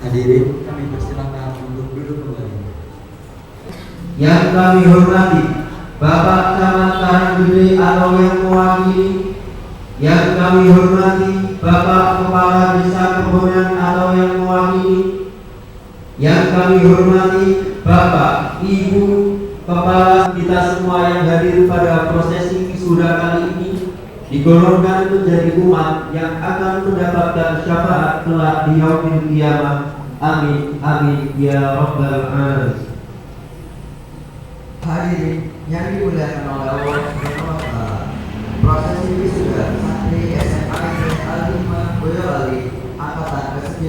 Hadirin, kami persilakan untuk duduk kembali. Yang kami hormati Bapak Camat Karanggede atau yang mewakili, yang kami hormati Bapak Kepala Desa Kebonan atau yang mewakili, yang kami hormati Bapak, Ibu, Kepala kita semua yang hadir pada prosesi wisuda kali ini digolongkan menjadi umat yang akan mendapatkan syafaat kelak di yaumil qiyamah. Amin amin ya rabbal alamin. Hadirin yang dimuliakan oleh Allah, prosesi wisuda santri SMA Al-Hikmah Boyolali angkatan ke-9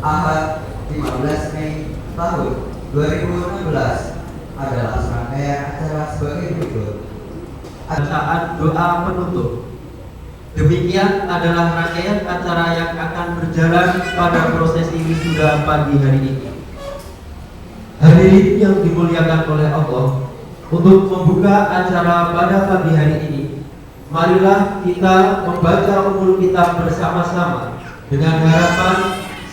Ahad 15 Mei tahun 2016 adalah serangkaian acara sebagai berikut. Saat doa penutup. Demikian adalah rangkaian acara yang akan berjalan pada prosesi wisuda pagi hari ini. Hadirin yang dimuliakan oleh Allah, untuk membuka acara pada pagi hari ini, marilah kita membaca umul kitab bersama-sama dengan harapan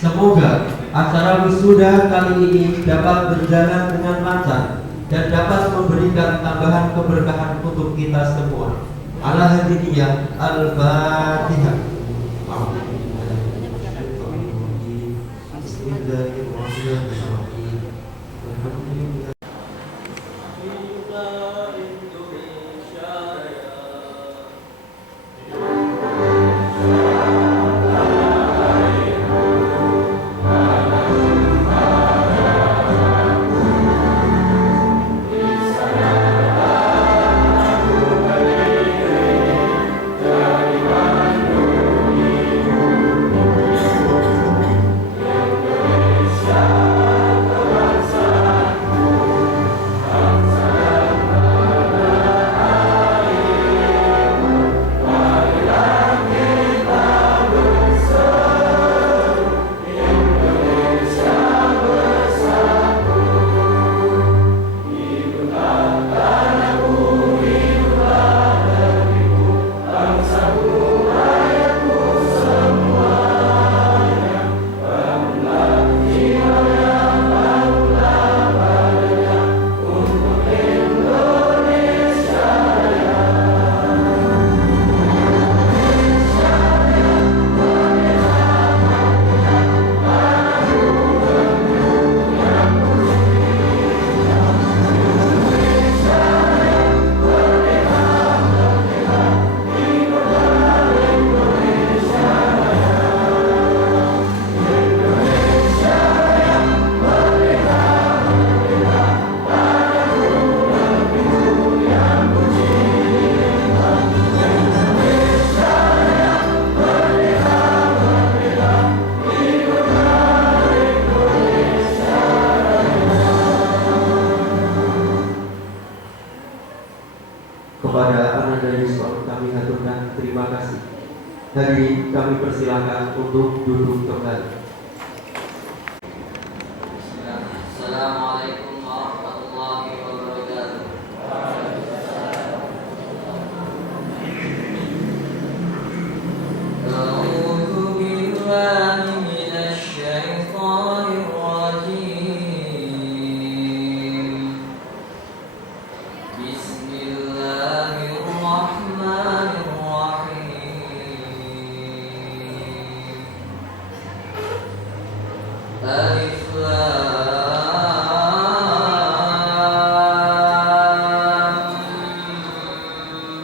semoga acara wisuda kali ini dapat berjalan dengan lancar dan dapat memberikan tambahan keberkahan untuk kita semua. Ala hadiniyah al-Fatihah. Bismillahirrahmanirrahim. Kepada anak dan Yusuf kami haturkan terima kasih. Hadirin kami persilakan untuk duduk kembali. Assalamualaikum warahmatullahi wabarakatuh. A'udzu billahi minasy syaithanir rajim. Bismillahirrahmanirrahim. Alif Lam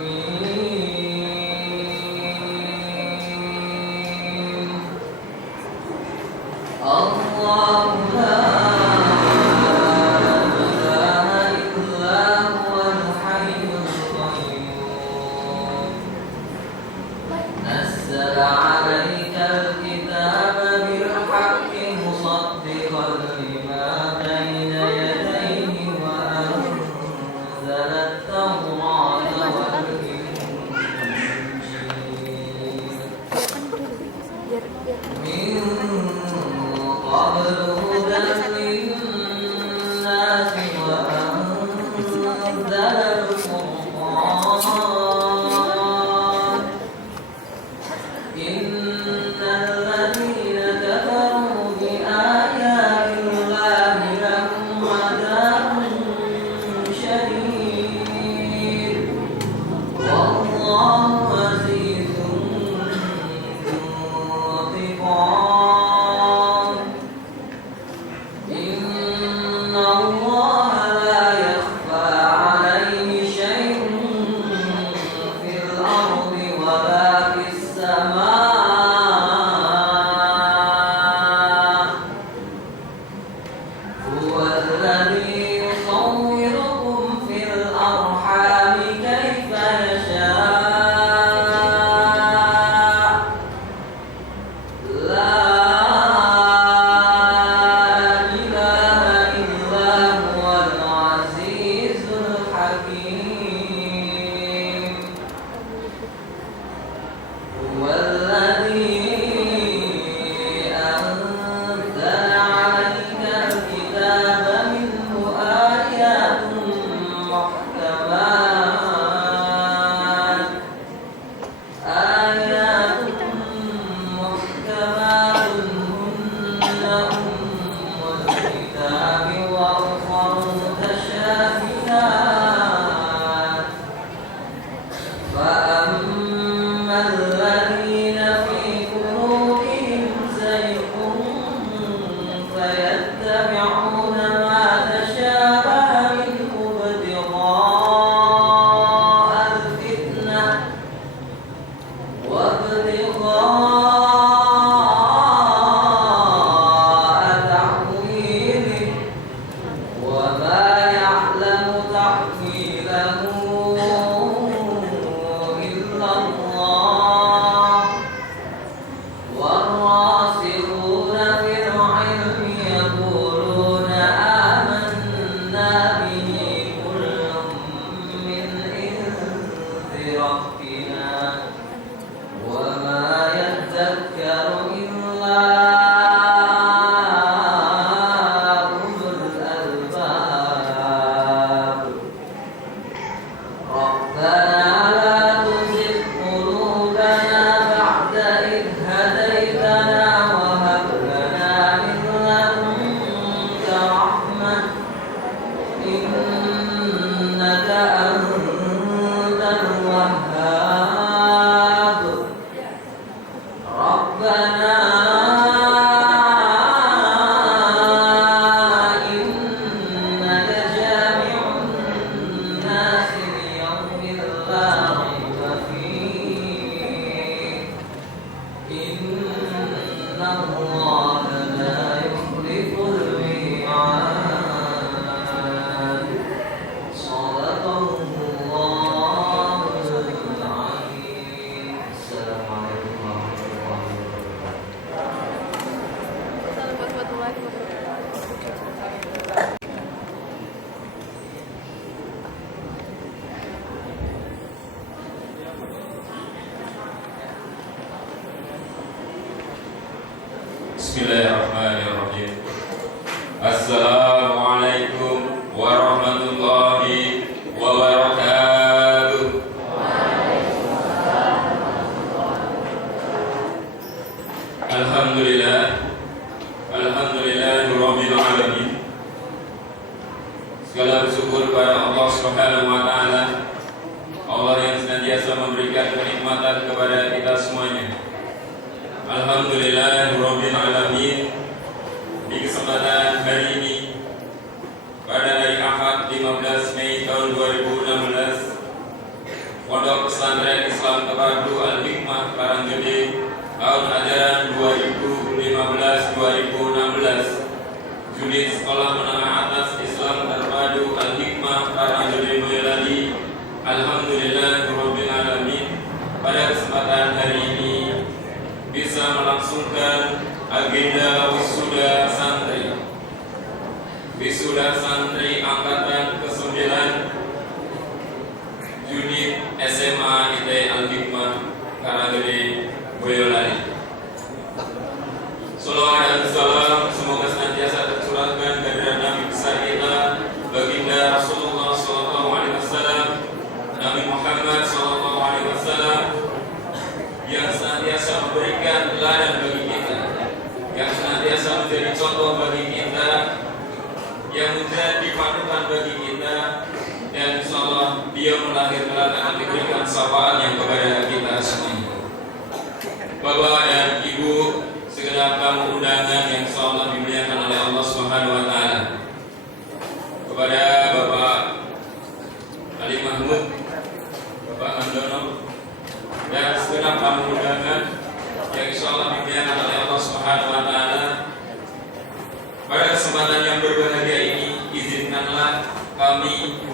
Mim. Allahu la ilaha illa huwal hayyul qayyum. Nazzala 'alaikal kitaba bil haqqi musaddiqan lima bayna yadayhi wa anzala at-taurata wal injil min qablu hudan lin-nasi wa anzala al-furqan. Innal ladzina kafaru bi الله لا يخلف الميعاد صدق الله العظيم. السلام عليكم ورحمة الله Bismillahirrahmanirrahim. Assalamualaikum warahmatullahi wabarakatuh. Alhamdulillah, alhamdulillahirabbil alamin. Segala syukur kepada Allah Subhanahu wa taala, Allah yang senantiasa memberikan kenikmatan kepada kita semuanya. Alhamdulillahirabbil alamin. Di kesempatan hari ini, pada hari Ahad 15 Mei tahun 2016, Pondok Pesantren Islam Terpadu Al-Hikmah Karanggede tahun ajaran 2015-2016, unit Sekolah Menengah Atas Islam Terpadu Al-Hikmah Karanggede Boyolali, alhamdulillahirabbil alamin, pada kesempatan hari ini bisa melangsungkan agenda wisuda santri angkatan ke-9 unit SMA IT Al-Hikmah Karanggede Boyolali. Salawat dan salam semoga senantiasa tercurahkan kehadirat Nabi besar kita baginda Rasulullah SAW, Nabi Muhammad SAW, yang senantiasa memberikan teladan bagi kita, yang senantiasa menjadi contoh bagi kita, yang menjadi panutan bagi kita, dan insyaallah dia melahirkan akan diberikan syafaat yang kepada kita semuanya. Bapak dan Ibu, segenap tamu undangan yang insyaallah dimuliakan oleh Allah Subhanahu wa taala. Kepada Bapak Ali Mahmud, Bapak Andono, dan segenap tamu undangan yang insyaallah dimuliakan oleh Allah Subhanahu wa taala. Pada kesempatan yang berbahagia ini, izinkanlah kami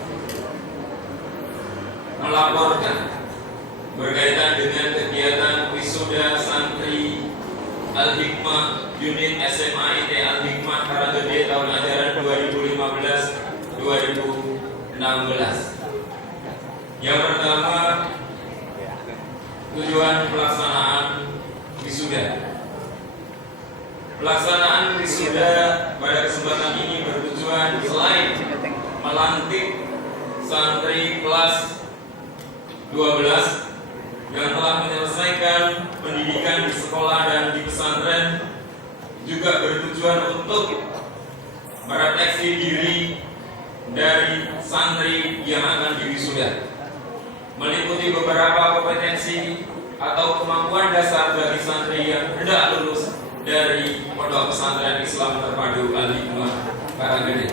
melaporkan berkaitan dengan kegiatan wisuda santri Al-Hikmah unit SMA IT Al-Hikmah Karanggede tahun ajaran 2015-2016. Yang pertama, tujuan pelaksanaan wisuda. Pelaksanaan wisuda pada kesempatan ini bertujuan selain melantik santri kelas 12 yang telah menyelesaikan pendidikan di sekolah dan di pesantren, juga bertujuan untuk merefleksi diri dari santri yang akan diwisuda, meliputi beberapa kompetensi atau kemampuan dasar bagi santri yang hendak lulus dari Pondok Pesantren Islam Terpadu Al-Hikmah Karanggede.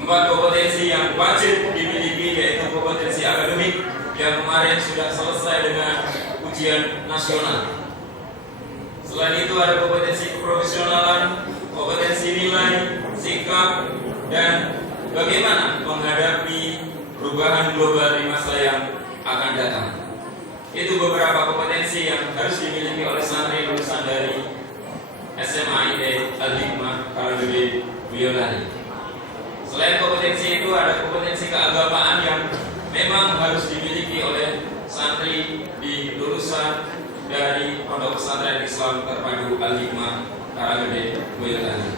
4 kompetensi yang wajib dimiliki yaitu kompetensi akademik yang kemarin sudah selesai dengan ujian nasional. Selain itu ada kompetensi keprofesionalan, kompetensi nilai, sikap, dan bagaimana menghadapi perubahan global di masa yang akan datang. Itu beberapa kompetensi yang harus dimiliki oleh santri lulusan dari SMA IT Al-Hikmah Karanggede Boyolali. Selain kompetensi itu ada kompetensi keagamaan yang memang harus dimiliki oleh santri di lulusan dari Pondok Pesantren Islam Terpadu Al-Hikmah Karanggede Boyolali.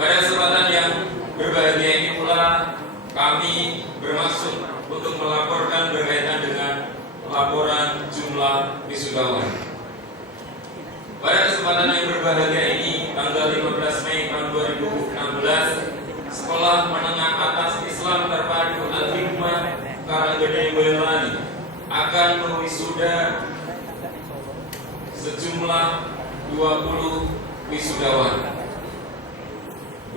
Pada kesempatan yang berbahagia ini pula kami bermaksud untuk melaporkan berkaitan dengan laporan jumlah wisudawan. Pada kesempatan yang berbahagia ini, tanggal 15 Mei tahun 2016, Sekolah Menengah Atas Islam Terpadu Al-Hikmah Karanggede Boyolali akan mewisuda sejumlah 20 wisudawan.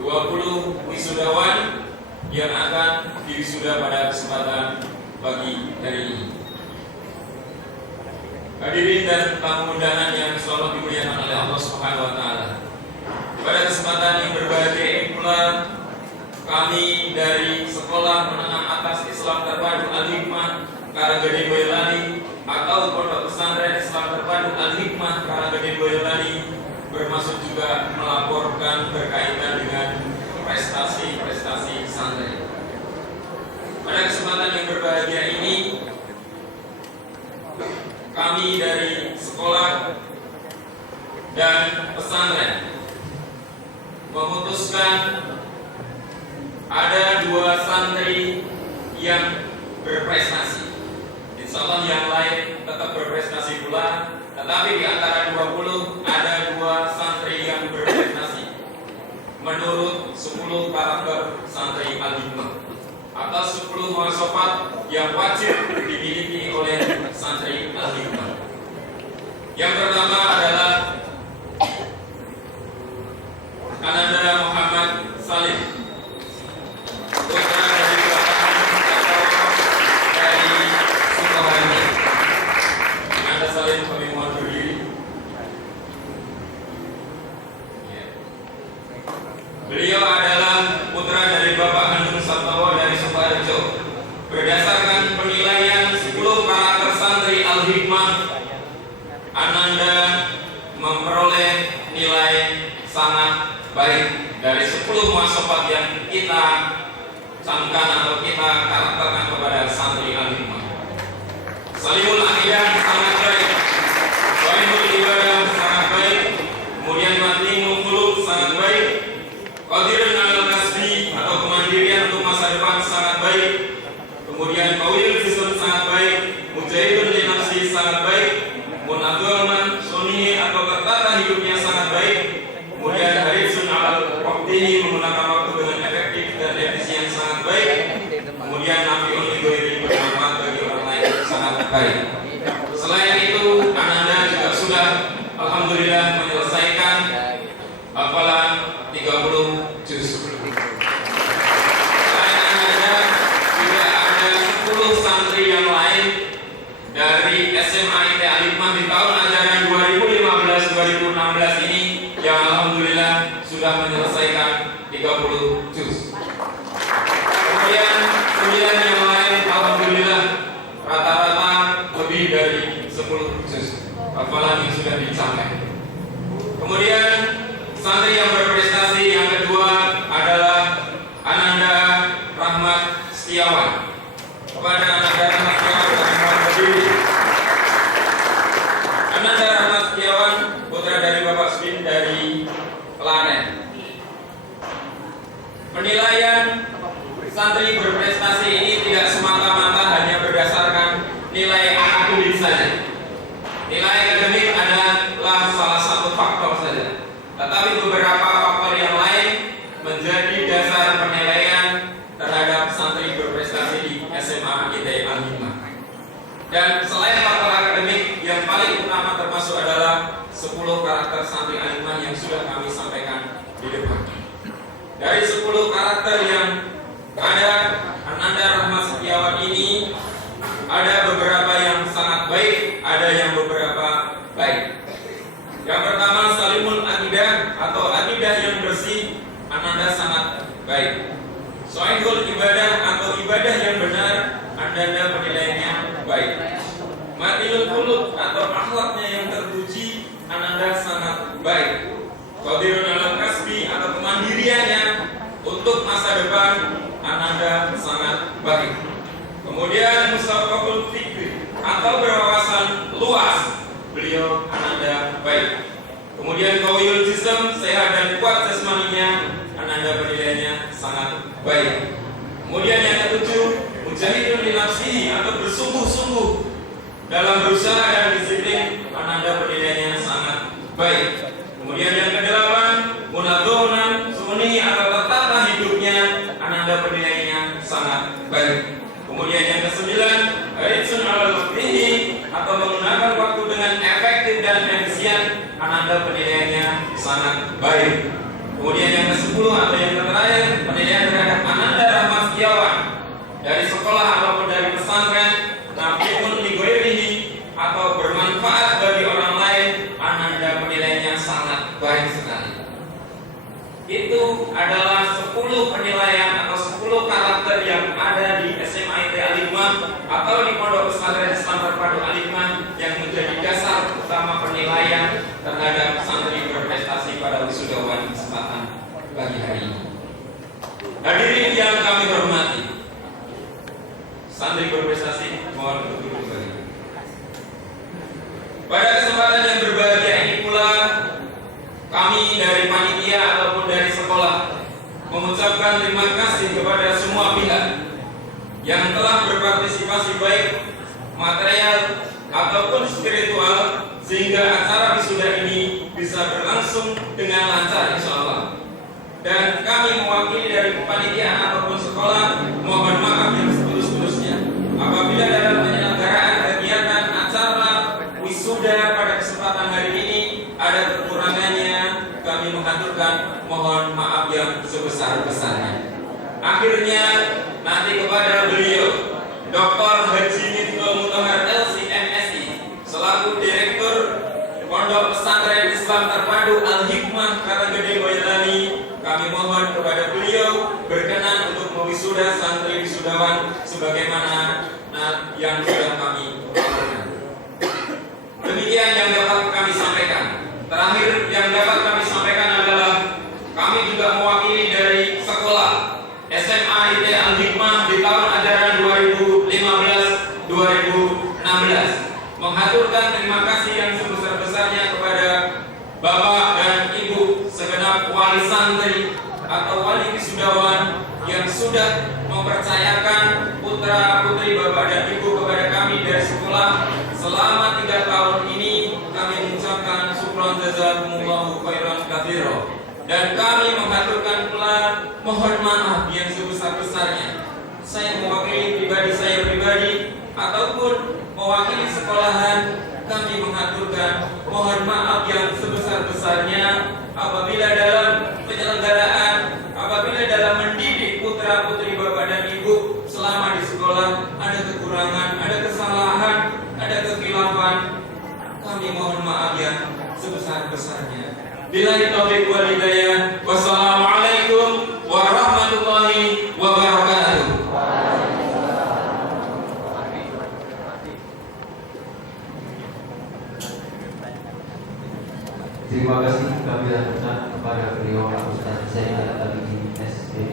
20 wisudawan yang akan diwisuda pada kesempatan pagi hari ini. Hadirin dan tamu undangan yang selalu dimuliakan oleh Allah Subhanahu wa taala. Pada kesempatan yang berbahagia ini pula kami dari Sekolah Menengah Atas Islam Terpadu Al-Hikmah Karanggading Boyolali atau Pondok Pesantren Islam Terpadu Al-Hikmah Karanggading Boyolali bermaksud juga melaporkan berkaitan dengan prestasi-prestasi santri. Pada kesempatan yang berbahagia ini kami dari sekolah dan pesantren memutuskan ada 2 santri yang berprestasi. Insya Allah yang lain tetap berprestasi pula, tetapi di antara 20 ada 2 santri yang berprestasi menurut 10 karakter santri Al-Hikmah atau 10 muasafat yang wajib dimiliki oleh santri Al-Hikmah. Yang pertama adalah Ananda Muhammad Salim, putra dari Bapak dari Sukoharjo. Ananda Salim, kami mohon berdiri. Beliau adalah putra dari Bapak Handung Sabtawa dari Sukoharjo. Berdasarkan penilaian 10 karakter santri Al-Hikmah, Ananda memperoleh nilai sangat baik dari 10 muasafat yang kita camkan atau kita karakterkan kepada santri Al-Hikmah. Salimul Aqidah sangat baik, Salimul Ibadah sangat baik, kemudian Matimul Khuluq sangat baik, Qadirun alal kasbi atau kemandirian untuk masa depan sangat baik, kemudian Qawiyul Jism sangat baik, Mujahidun li nafsi sangat baik, Munadzaman sunni atau tertata hidupnya sangat baik, kemudian harisun alal waqtihi menggunakan waktu dengan efektif dan efisien sangat baik, kemudian nafiun li ghairi bermanfaat bagi orang lain sangat baik. Selain itu, Ananda juga sudah alhamdulillah menyelesaikan hafalan 30 juz. Selain Ananda juga ada 10 santri yang lain dari SMA IT Al-Hikmah di tahun ajaran 2015-2016 ini yang alhamdulillah sudah menyelesaikan 30 juz. Kemudian 9 yang lain alhamdulillah rata-rata lebih dari 10 juz hafalan yang sudah dicapai. Kemudian santri yang berprestasi yang kedua adalah Ananda Rahmat Setiawan. Kepada Ananda Rahmat Setiawan kami mohon berdiri. Ananda Rahmat Setiawan putra dari Bapak Sudin dari Klaten. Penilaian santri berprestasi ini tidak semata-mata hanya berdasarkan nilai akademik saja. Nilai akademik adalah salah satu faktor saja, tetapi beberapa faktor yang lain menjadi dasar penilaian terhadap santri berprestasi di SMA IT Al-Hikmah. Dan selain faktor akademik, yang paling utama termasuk adalah 10 karakter santri Al-Hikmah yang sudah kami sampaikan di depan. Dari 10 karakter yang ada Ananda Rahmat Setiawan ini, ada beberapa yang sangat baik, ada yang beberapa baik. Yang pertama Salimul Aqidah atau akidah yang bersih, Ananda sangat baik. Shahihul Ibadah atau ibadah yang benar, Ananda penilaiannya baik. Matilul Khuluq atau akhlaknya yang terpuji, Ananda sangat baik. Qadirun alal kasbi atau kemandiriannya untuk masa depan, Ananda sangat baik. Kemudian Mustafaqul Fikri atau berwawasan luas, beliau Ananda baik. Kemudian Qawiyul Jism, sehat dan kuat jasmaninya, Ananda penilaiannya sangat baik. Kemudian yang ketujuh, Mujahidun li nafsihi atau bersungguh-sungguh dalam berusaha dan disiplin, Ananda penilaiannya sangat baik. Kemudian yang kedelapan, Munadzaman sunni atau tertata hidupnya, Ananda penilaiannya sangat baik. Kemudian yang kesembilan, harisun alal waqtihi atau menggunakan waktu dengan efektif dan efisien, Ananda penilaiannya sangat baik. Kemudian yang ke-10 atau yang terakhir, penilaian terhadap Ananda Rahmat Setiawan dari sekolah ataupun dari pesantren, nafiun li ghairihi atau bermanfaat baik sekali. Itu adalah 10 penilaian atau 10 karakter yang ada di SMA IT Al-Hikmah atau di Pondok Pesantren Islam Terpadu Al-Hikmah yang menjadi dasar utama penilaian terhadap santri berprestasi pada wisudawan kesempatan pagi hari ini. Hadirin yang kami hormati, santri berprestasi mohon untuk duduk kembali. Pada kesempatan yang berbahagia ini pula, kami dari panitia ataupun dari sekolah mengucapkan terima kasih kepada semua pihak yang telah berpartisipasi baik material ataupun spiritual sehingga acara wisuda ini bisa berlangsung dengan lancar insyaallah. Dan kami mewakili dari kepanitiaan ataupun sekolah mohon maaf yang setulus-tulusnya apabila dalam penyelenggaraan kegiatan acara wisuda pada kesempatan hari ini ada kekurangannya, kami mengaturkan mohon maaf yang sebesar-besarnya. Akhirnya nanti kepada beliau Dr. Haji Nidul Mutahar LC MSI selaku Direktur Pondok Pesantren Islam Terpadu Al-Hikmah Karanggede Boyolali, kami mohon kepada beliau berkenan untuk mewisuda santri wisudawan sebagaimana yang sudah kami lakukan. Demikian yang dapat kami sampaikan. Terakhir yang dapat kami sampaikan adalah kami juga mewakili dari sekolah SMA IT Al-Hikmah di tahun ajaran 2015-2016 mengaturkan terima kasih yang sebesar-besarnya kepada Bapak dan Ibu segenap wali santri atau wali wisudawan yang sudah mempercayakan putra-putri Bapak dan Ibu kepada kami dari sekolah selama 3 tahun ini. Kami mengucapkan syukran jazakumullahu khairan katsira dan kami mengaturkan pula mohon maaf yang sebesar-besarnya. Saya mewakili pribadi saya pribadi ataupun mewakili sekolahan, kami mengaturkan mohon maaf yang sebesar-besarnya apabila dalam penyelenggaraan, apabila dalam mendidik putra-putri Bapak dan Ibu selama di sekolah ada kekurangan, ada kesalahan, ada kekhilafan, kami mohon maaf yang sebesar-besarnya. Billahi taufiq wal hidayah. Wassalamualaikum warahmatullahi wabarakatuh. Terima kasih kami aturkan kepada beliau Ustaz Zainal Abidin SPD.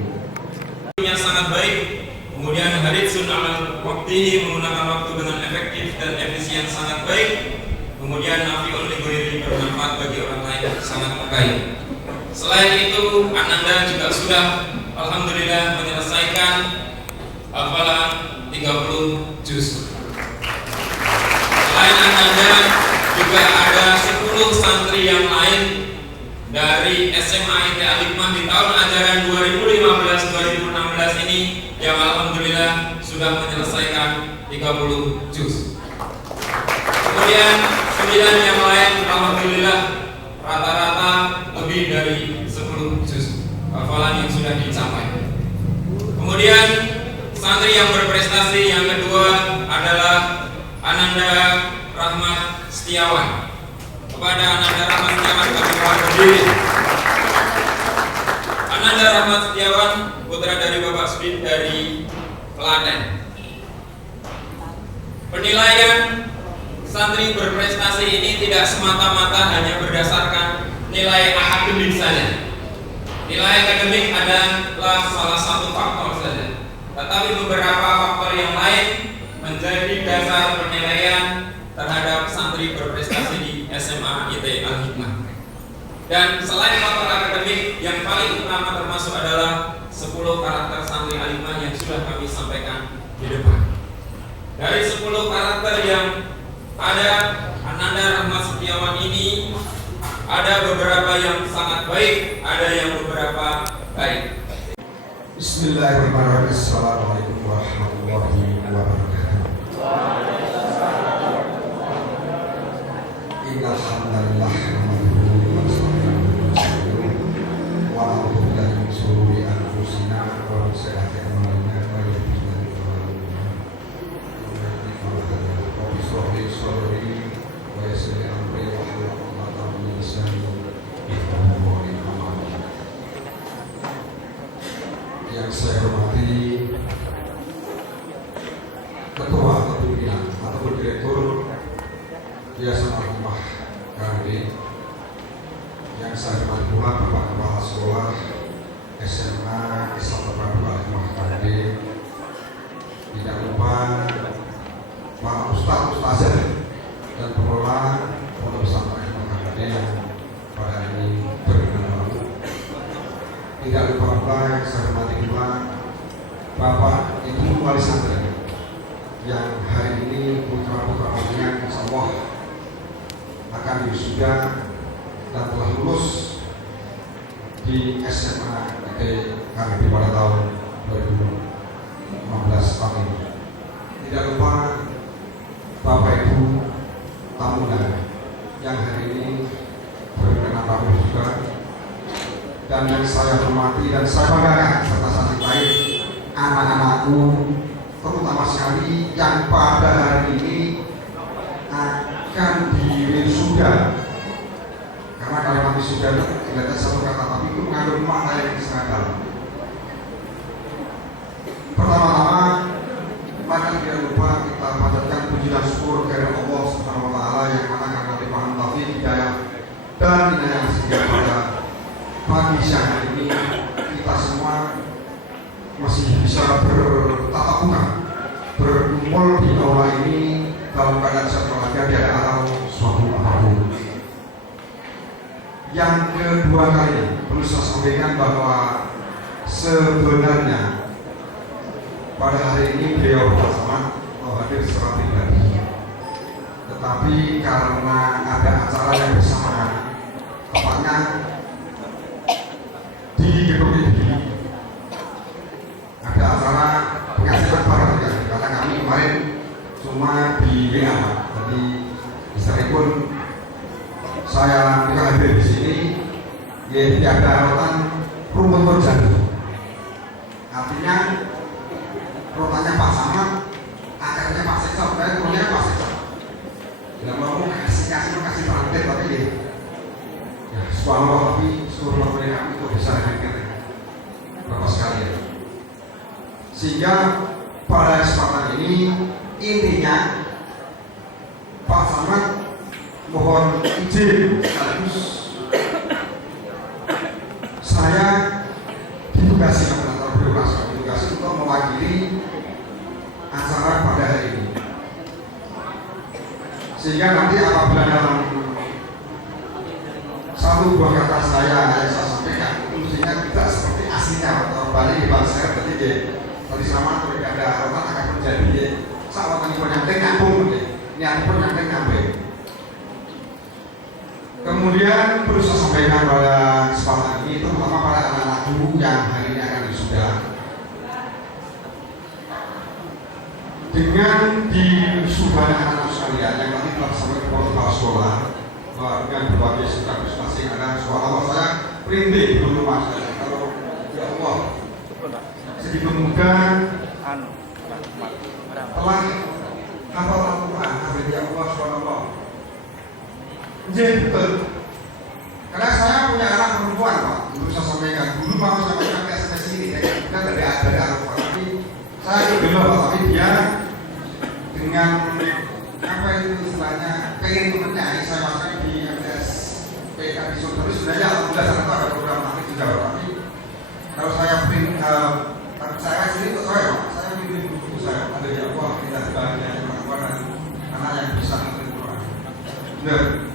Yang sangat baik, kemudian harisun amal waktihi menggunakan waktu dengan efektif dan efisien sangat baik, kemudian nafi'un li ghairi bermanfaat bagi orang lain sangat baik. Selain itu, Ananda juga sudah alhamdulillah menyelesaikan hafalan 30 juz. Selain Ananda juga ada 10 santri yang lain dari SMA IT Al-Hikmah di tahun ajaran 2015-2016 ini yang alhamdulillah sudah menyelesaikan 30 juz. Kemudian 9 yang lain alhamdulillah rata-rata lebih dari 10 juz hafalan yang sudah dicapai. Kemudian santri yang berprestasi yang kedua adalah Ananda Rahmat Setiawan. Kepada Ananda Rahmat Setiawan kami mohon berdiri. Ananda Rahmat Setiawan putra dari Bapak Sudin dari Klaten. Penilaian santri berprestasi ini tidak semata-mata hanya berdasarkan nilai akademik saja. Nilai akademik adalah salah satu faktor saja, tetapi beberapa faktor yang lain menjadi dasar penilaian terhadap santri berprestasi di SMA IT Al-Hikmah. Dan selain faktor akademik, yang paling utama termasuk adalah 10 karakter santri Al-Hikmah yang sudah kami sampaikan di depan. Dari 10 karakter yang ada Ananda Rahmat Setiawan ini, ada beberapa yang sangat baik, ada yang beberapa baik. Bismillahirrahmanirrahim. Assalamualaikum warahmatullahi wabarakatuh. Innal hamdalillah nahmaduhu wa nasta'inuhu wa na'udzu billahi min shururi anfusina wa min sayyiati a'malina may yahdihillahu fala mudilla lahu wa may yudlil fala hadiya lahu. Rabbi shrah li sadri wa yassir li amri wahlul 'uqdatam min lisani yang saya hormati pula Bapak Kepala Sekolah SMA Islam Terpadu Al-Hikmah Kande, tidak lupa para ustaz dan pengelola Pondok Pesantren Al-Hikmah Kande yang pada hari ini berkenan. Tidak lupa pula yang saya hormati pula Bapak Ibu Wali Santri yang hari ini putra-putra kalian insya Allah akan wisuda dan telah lulus di SMA KBP pada tahun 2015 tahun ini. Tidak lupa Bapak Ibu tamu yang hari ini berkenan tamu juga, dan yang saya hormati dan saya banggakan serta saya cintai anak-anakku, terutama sekali yang pada hari ini akan diwisuda. Karena kalimat wisuda itu tidak satu kata, tapi itu mengandung makna yang sangat dalam. Pertama-tama, maka tidak lupa kita panjatkan puji dan syukur kepada Allah Subhanahu wa Ta'ala yang mana karena limpahan taufik, hidayah dan inayah sehingga pada pagi siang hari ini kita semua masih bisa bertatap muka, berkumpul di aula ini dalam keadaan sehat walafiat, tidak ada suatu apapun. Yang kedua kali perlu saya sampaikan bahwa sebenarnya pada hari ini beliau bersama hadir secara pribadi, tetapi karena ada acara yang bersamaan, tepatnya di gedung ini ada acara pengasihan barang ya, karena kami kemarin cuma di WA, jadi meskipun saya tidak hadir di sini, ya tidak ada rotan rumput berjanji. Artinya rotannya Pak Samad, akarnya Pak Seksa, dan turunnya Pak Seksa. Tidak mau kasih terakhir, tapi ya subhanallah, tapi seluruh mereka itu bisa hadir berapa sekali ya. Sehingga pada kesempatan ini intinya Pak Samad mohon izin sekaligus saya ditugasi atau ditugasi untuk mewakili acara pada hari ini, sehingga nanti apabila dalam satu buah kata saya sampaikan itu mestinya tidak seperti aslinya atau balik di bangsa tadi sama tidak ada orang akan menjadi sahabat yang nyambung ini aku pun nyambung. Kemudian perlu saya sampaikan pada kesempatan ini, terutama pada anak-anakku yang hari ini akan wisuda, dengan di wisuda anak-anak sekalian yang tadi telah sampai ke kepala sekolah dengan berbagai sikap masing ada suara saya perintah dulu mas, kalau ya Allah segitu mudah telah hafal Al-Quran, ya Allah subhanallah. Jadi betul, karena saya punya anak perempuan Pak, dulu saya sampaikan, dulu mau saya pakai SMS ini, kita dari Al-Quran, tapi saya itu belum Pak, tapi dia dengan apa itu istilahnya pengen temennya, saya masukkan di MTS PK di Solo, tapi sebenarnya alhamdulillah sangat ada program nanti juga, tapi kalau saya print, saya sendiri untuk saya Pak, saya bikin buku saya, ada ya Allah, kita sebagai anak yang bisa ngerti Quran. Benar.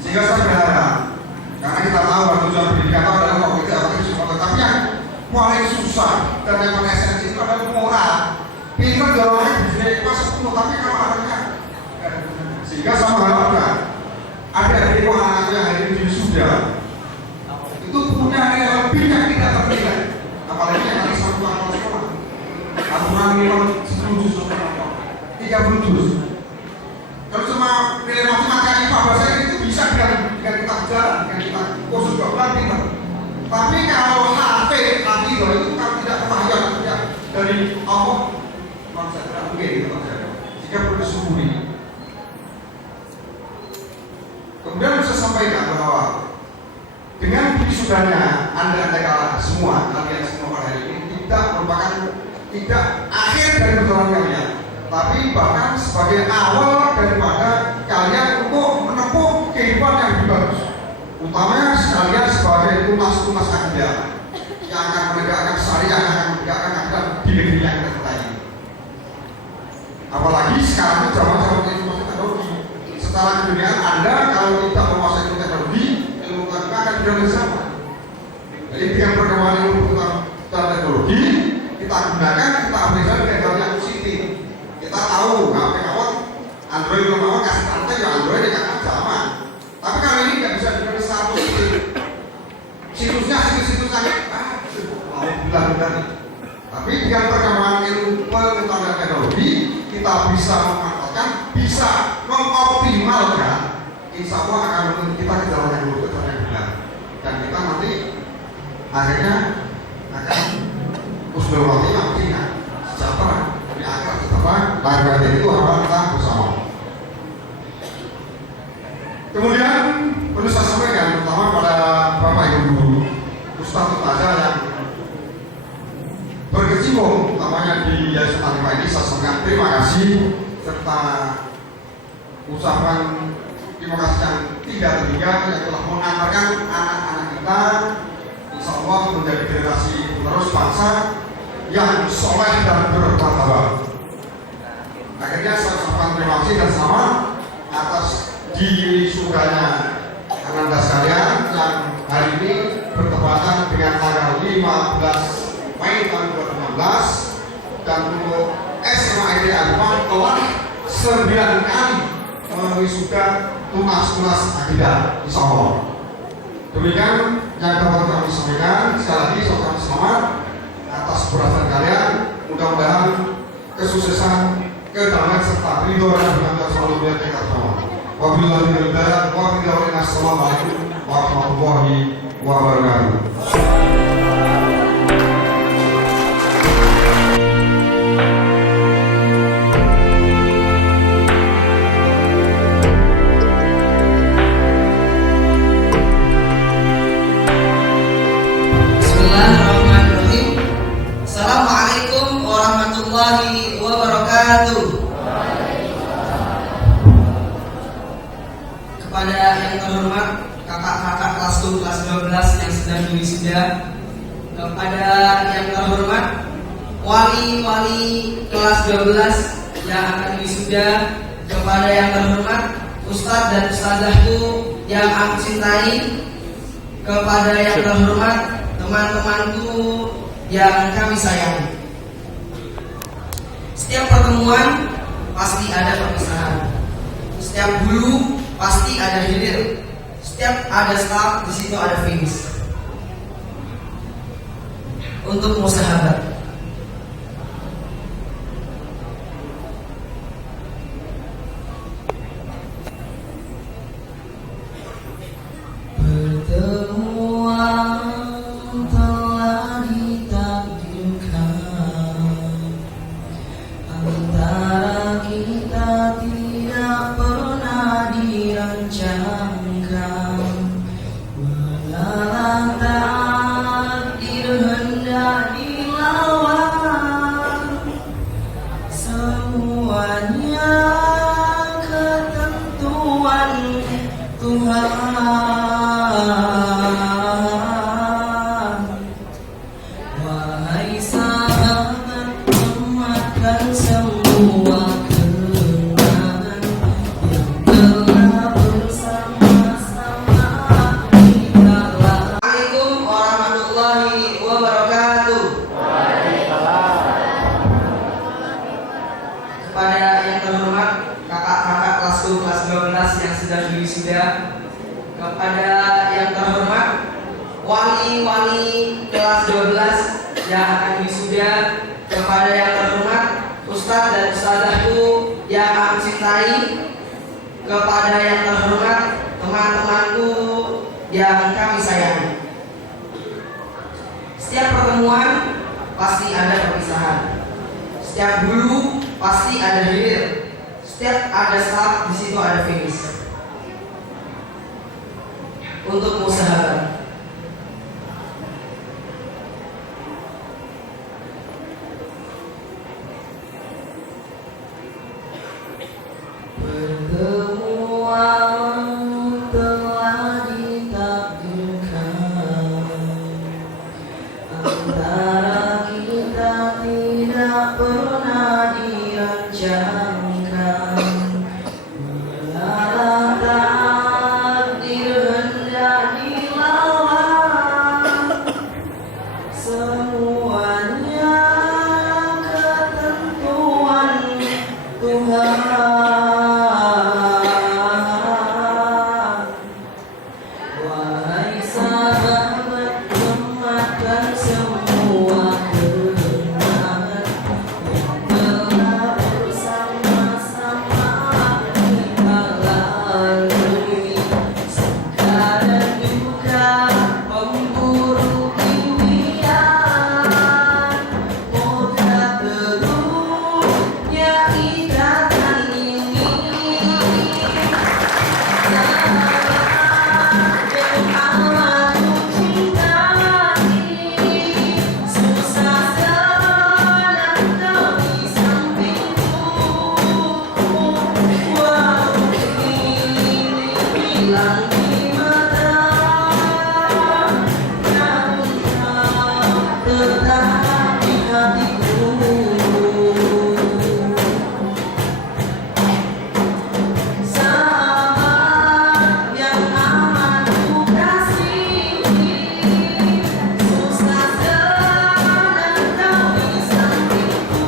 Sehingga saya berharap, karena kita tahu bahwa tujuan pendidikan itu adalah waktu itu apa itu, tapi yang paling susah dan yang paling esensi itu adalah moral. Pintar jalannya bisa masuk penuh, tapi kalau anaknya, sehingga saya mengharapkan adik-adik anak yang hari ini sudah itu punya nilai lebih yang tidak ternilai, apalagi yang tadi satu anak sekolah, aturan minimum 10 juz, 30 juz. Kalau cuma nilai matematika IPA bahasa itu bisa dengan kita berjalan, dengan kita khusus doang pintar. Tapi kalau hati itu kalau tidak kebahagiaan tidak dari Allah, manusia tidak mungkin itu terjadi. Jika perlu disyukuri. Kemudian saya sampaikan bahwa dengan wisudanya Anda semua, kalian semua pada hari ini tidak merupakan tidak akhir dari perjalanan kalian, tapi bahkan sebagai awal daripada kalian untuk menempuh kehidupan yang lebih bagus. utamanya sekalian sebagai tunas-tunas akidah yang akan menegakkan syariah, yang akan menegakkan akidah di negeri yang kita cintai. Apalagi sekarang itu zaman informasi teknologi. Secara keduniaan Anda kalau tidak menguasai ilmu teknologi, ilmu agama akan tidak bersama. Jadi dengan perkembangan ilmu tentang teknologi, kita gunakan, kita aplikasikan dengan hal yang positif. Kita tahu, HP kawan, Android belum kawan kasih tante ya Android ya kan zaman. Tapi kalau ini nggak bisa digunakan secara positif. Situsnya situs-situs sangat alhamdulillah. Tapi dengan perkembangan ilmu pengetahuan teknologi, kita bisa memanfaatkan, bisa mengoptimalkan. Insya Allah akan menuntut kita ke jalan yang lurus, jalan yang benar. Dan kita nanti akhirnya akan husnul khotimah, artinya sejahtera di akhirat, sejahtera lahir batin. Itu harapan kita bersama. Kemudian perlu saya sampaikan terutama pada Bapak Ibu guru, Ustadz Ustazah yang berkecimpung utamanya di Yayasan Al-Hikmah ini, saya sampaikan terima kasih serta ucapan terima kasih yang tidak terhingga yang telah mengantarkan anak-anak kita insya Allah menjadi generasi penerus bangsa yang soleh dan bermartabat. Akhirnya saya ucapkan terima kasih dan selamat atas diwisudanya Ananda sekalian yang hari ini bertepatan dengan tanggal 15 Mei tahun 2016, dan untuk SMA ID Al-Hikmah telah 9 kali mewisuda tunas-tunas akidah insya Allah. Demikian yang dapat kami sampaikan. Sekali lagi saya ucapkan selamat atas keberhasilan kalian. Mudah-mudahan kesuksesan, kedamaian serta ridho dan berkah selalu berada di atas. Wabillahi taufiq wal hidayah. Wassalamualaikum warahmatullahi wabarakatuh. Bismillahirrahmanirrahim. Assalamualaikum warahmatullahi wabarakatuh. Kepada yang terhormat kakak-kakak kelas 2 kelas 12 yang sedang wisuda, kepada yang terhormat wali-wali kelas 12 yang akan wisuda, kepada yang terhormat ustadz dan ustazahku yang aku cintai, kepada yang terhormat teman-temanku yang kami sayangi. Setiap pertemuan pasti ada perpisahan. Setiap bulu pasti ada hilir. Setiap ada start, di situ ada finish. Untuk musahabat, kepada yang terhormat wali-wali kelas 12 yang akan wisuda, kepada yang terhormat ustadz dan ustazahku yang aku cintai, kepada yang terhormat teman-temanku yang kami sayangi. Setiap pertemuan pasti ada perpisahan. Setiap bulu pasti ada hilir. Setiap ada start, di situ ada finish. Untuk musahabat, pertemuan telah ditakdirkan. Wahai sahabat, selamatkan semua kenangan yang telah bersama-sama kita lalui. Suka dan duka, pemburu impian, moga teguhnya ikatan ini. Tetap di hatiku. Sahabat yang amat ku kasihi, susah senang kau di sampingku.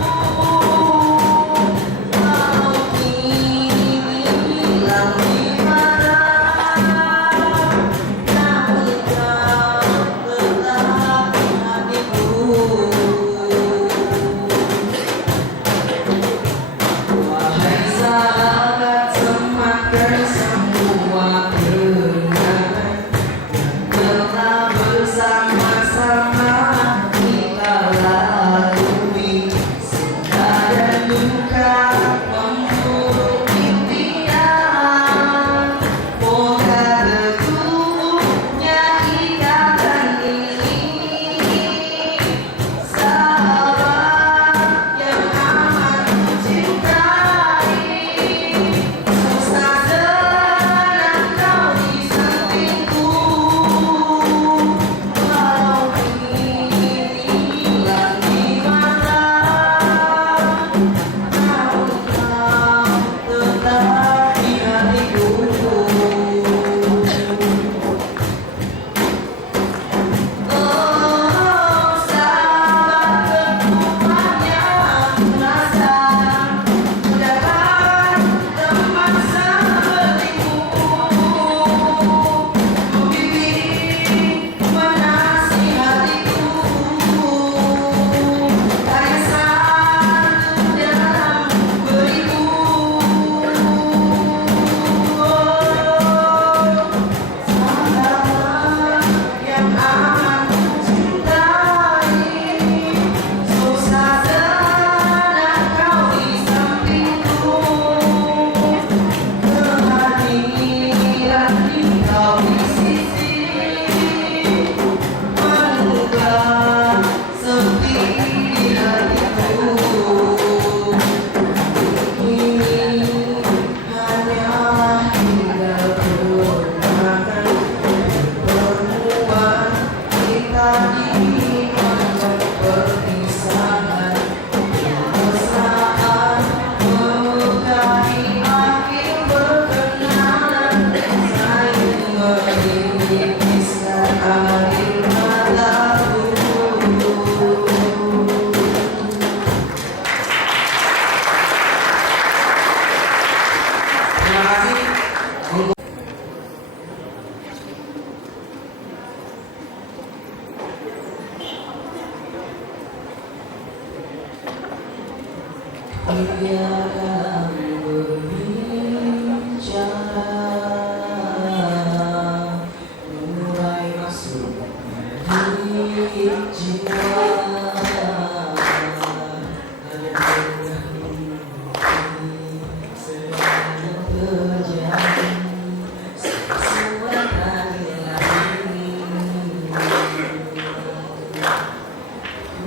Walau kini hilang di mana, namun kau tetap di hatiku. Wahai sahabat, semakan semua kenangan telah bersama-sama kita lalui. Suka dan duka, pemburu impian, moga teguhnya ikatan ini. Sahabat yang amat ku cintai, susah senang kau di sampingku. Walau kini hilang di mana, namun kau tetap di hatiku. Oh, sahabat, ketupat yang rasa dapat teman sepertimu. Bimbing menasihatiku, ada satu dalam beribu. Sahabat yang amat ku cintai, susah senang kau di sampingku. Kehadiran kau di sisi menggugah sepi di hatiku. Ini hanyalah tinggal kenangan pertemuan kita di malam perpisahan. Saat melukai akhir perkenalan, saling menitiskan air mataku. Terima kasih. Biarkan berbicara, mulai masuk di jiwa. Sedang terjadi sesuatu ini.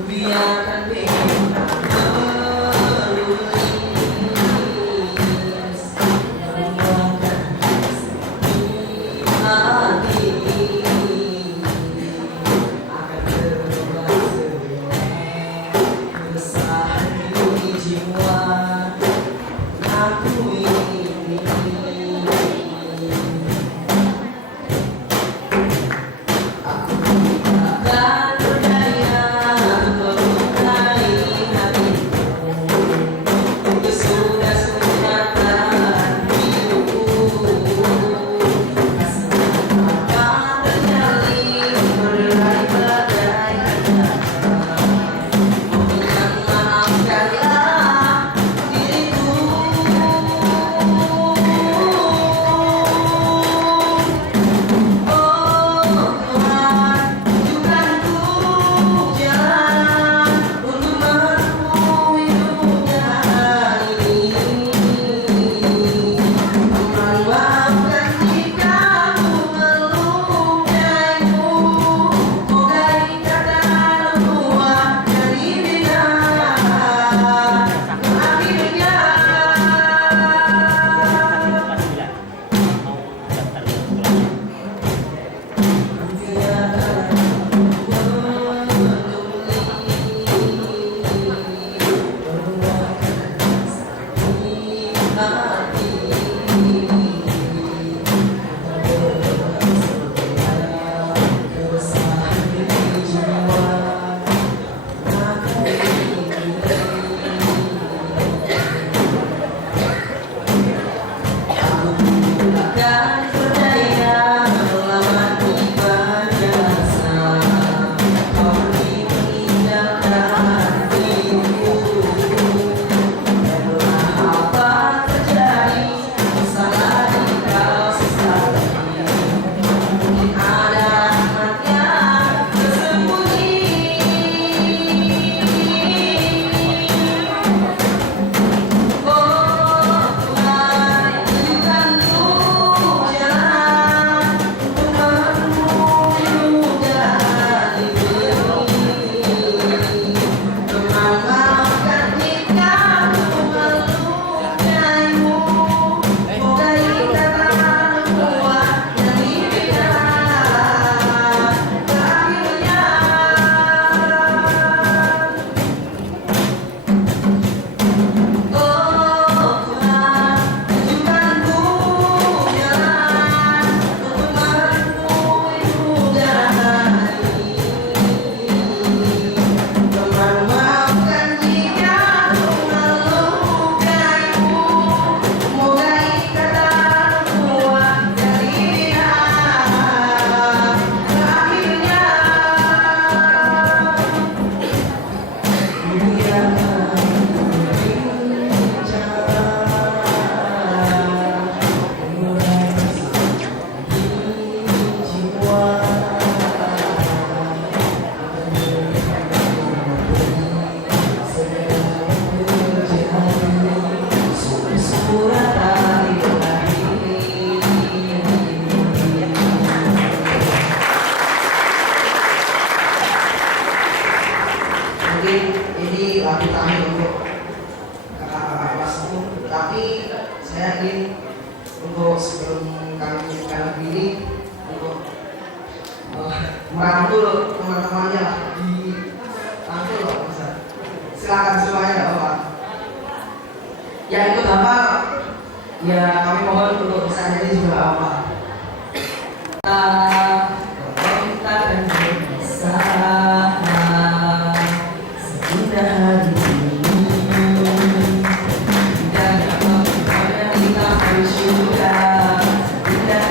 Biarkan bintang berlari merangkul teman-temannya lah, di rangkul loh bisa. Silakan semuanya nggak apa-apa. Yang ikut apa? Ya kami mohon untuk bisa jadi juga apa? Kita akan berusaha seindah hari ini dan apabila kita bersyukur tidak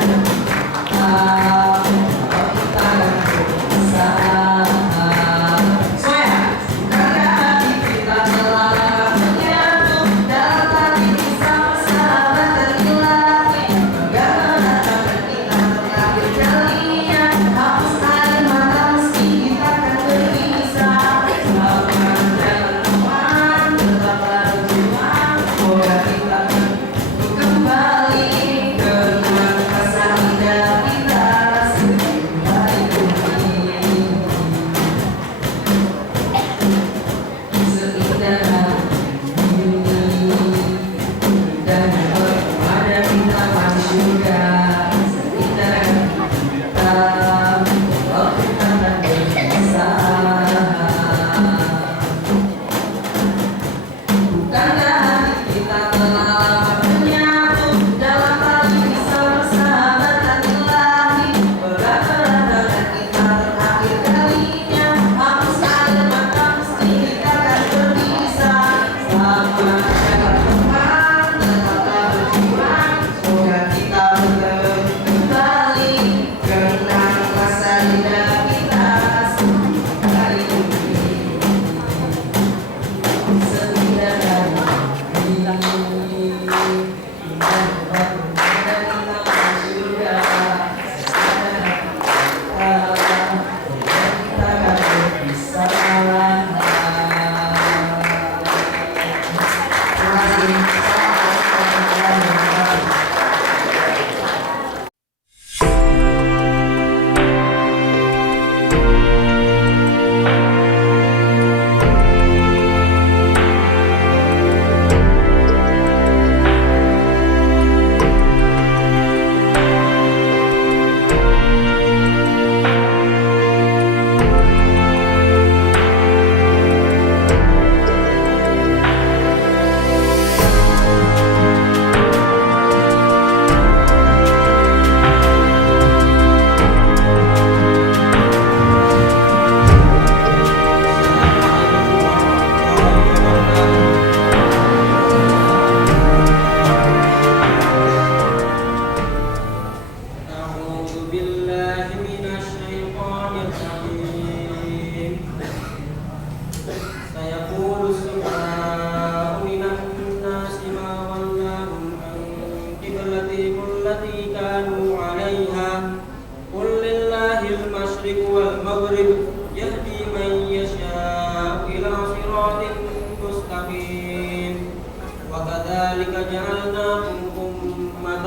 وكذلك جعلناكم أمة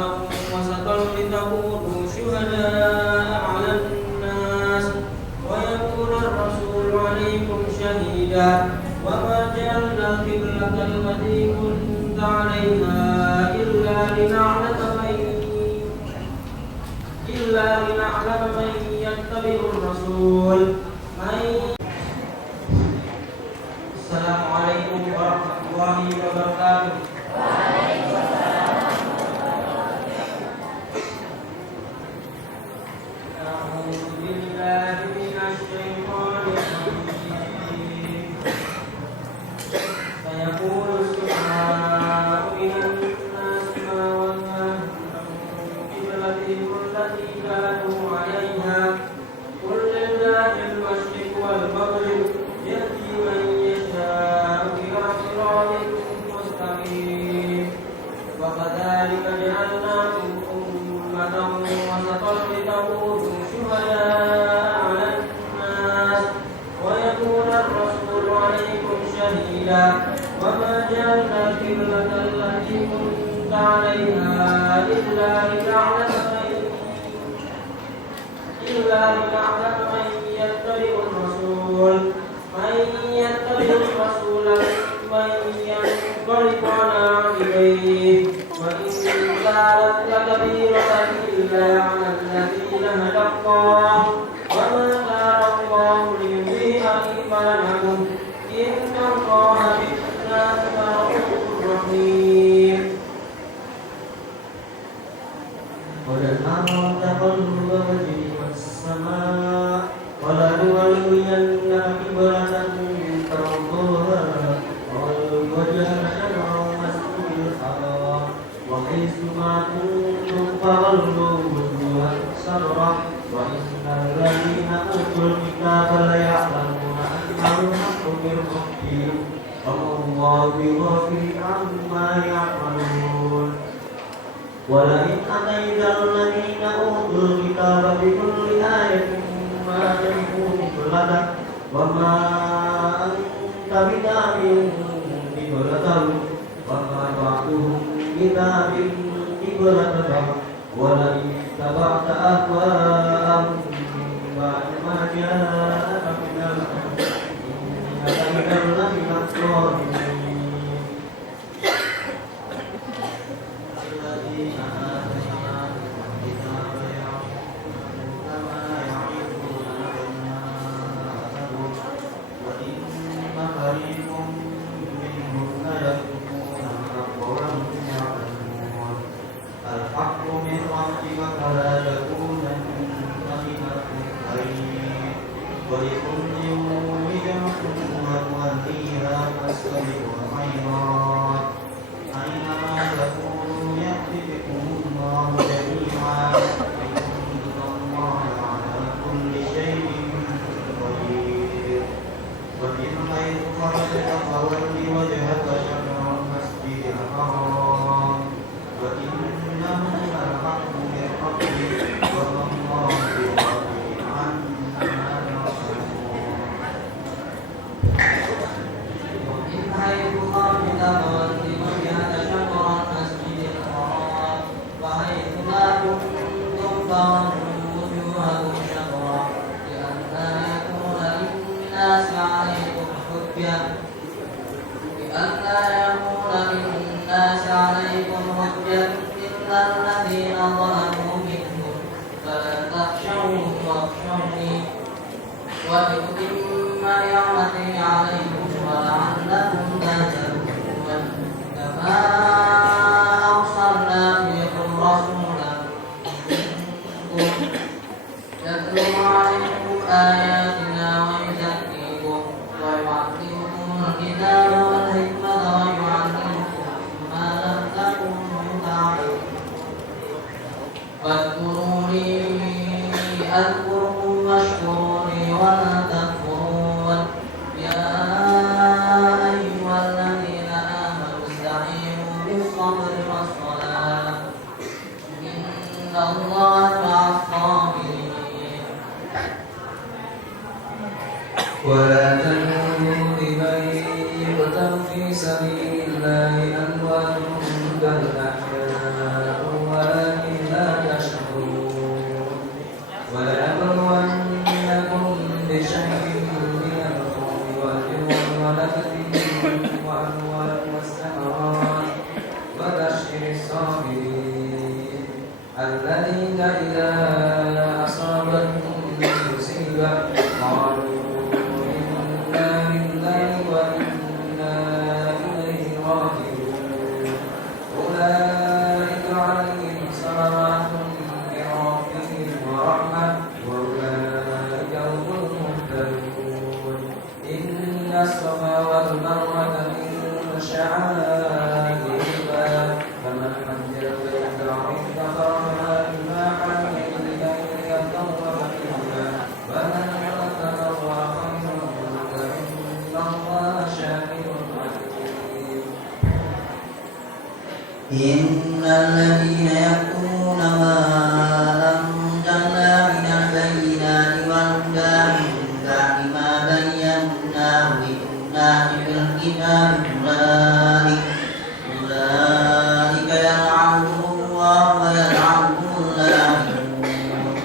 وسطا لتكونوا شهداء على الناس ويكون الرسول عليكم شهيدا وما جعلنا القبلة التي كنت عليها إلا لنعلم من يتبع الرسول Assalamualaikum warahmatullahi wabarakatuh. A'udzu billahi minasy syaithanir rajim. Sayaqulu as-sufaha'u minan nasi ma wallahum an qiblatihim allati kanu 'alayha qul lillahi al-masyriq wal maghrib yahdi man وكذلك جعلناكم أمة وسطا لتكونوا شهداء على الناس ويكون الرسول عليكم شهيدا وما جعلنا القبلة التي كنت عليها إلا لنعلم من يتبع الرسول من ينقلب على عقبيه وإن كانت لكبيرة إلا على الذين هدى الله وما ولنولينك قبلة ترضاها وجعل شطر المسجد الحرام وحيث ما كنتم فولوا وجوهكم شطره وإن الذين أوتوا الكتاب ليعلمون أنه الحق من ربهم وما الله بغافل عما يعملون ولئن أتيت الذين أوتوا الكتاب بكل آية ما تبعوا قبلتك وما أنت بتابع قبلتهم وما بعضهم بتابع قبلتك ولئن اتبعت أهواءهم بعد ما جاءك من العلم إنك إذا لمن الظالمين الذين آتيناهم الكتاب يعرفونه كما يعرفون أبناءهم وإن فريق منهم ليكتمون الحق وهم يعلمون الحق من ربك فلا تكونن من الممترين ولكل وجهة وليها فاستبقوا الخيرات أينما تكونوا يأتي بكم الله جميعا إن الله على كل شيء قدير ومن حيث خرجت فول وجهك شطر المسجد الحرام وإنه للحق من ربك وما الله بغافل عما يعملون ومن حيث خرجت فول وجهك شطر المسجد الحرام وحيث ما كنتم فولوا وجوهكم شطره لئلا يكون للناس عليكم حجة إلا الذين ظلموا منهم فلا تخشوهم واخشوني ولأتم نعمتي عليكم ولعلكم تهتدون كما أرسلنا فيكم رسولا منكم يتلو عليكم آياتنا ويزكيكم ويعلمكم الكتاب والحكمة ويعلمكم ما لم تكونوا تعلمون فاذكروني أذكركم واشكروا لي ولا تكفرون يا أيها الذين آمنوا استعينوا بالصبر والصلاة إن الله مع الصابرين ولا تكونوا لمن يقتل في سبيل الله أموات بل أحياء ولكن لا تشعرون ولنبلونكم بشيء من الخوف والجوع ونفس من وأموال والثمرات وبشر الصابرين الذين إذا أصابتهم مصيبة قالوا إنا لله وإنا إليه راجعون أولئك عليهم صلوات من ربهم ورحمة وأولئك هم المهتدون إن الصفا والمروة من شعائر الله فمن حج البيت أو اعتمر فلا عليه إلا أن يطوف بهما ومن تطوع خيرا فإن الله شاكر عليم إن الذين يكتمون ما أنزلنا من البينات والهدى من بعد ما بيناه للناس في الكتاب أولئك يلعنهم الله ويلعنهم اللاعنون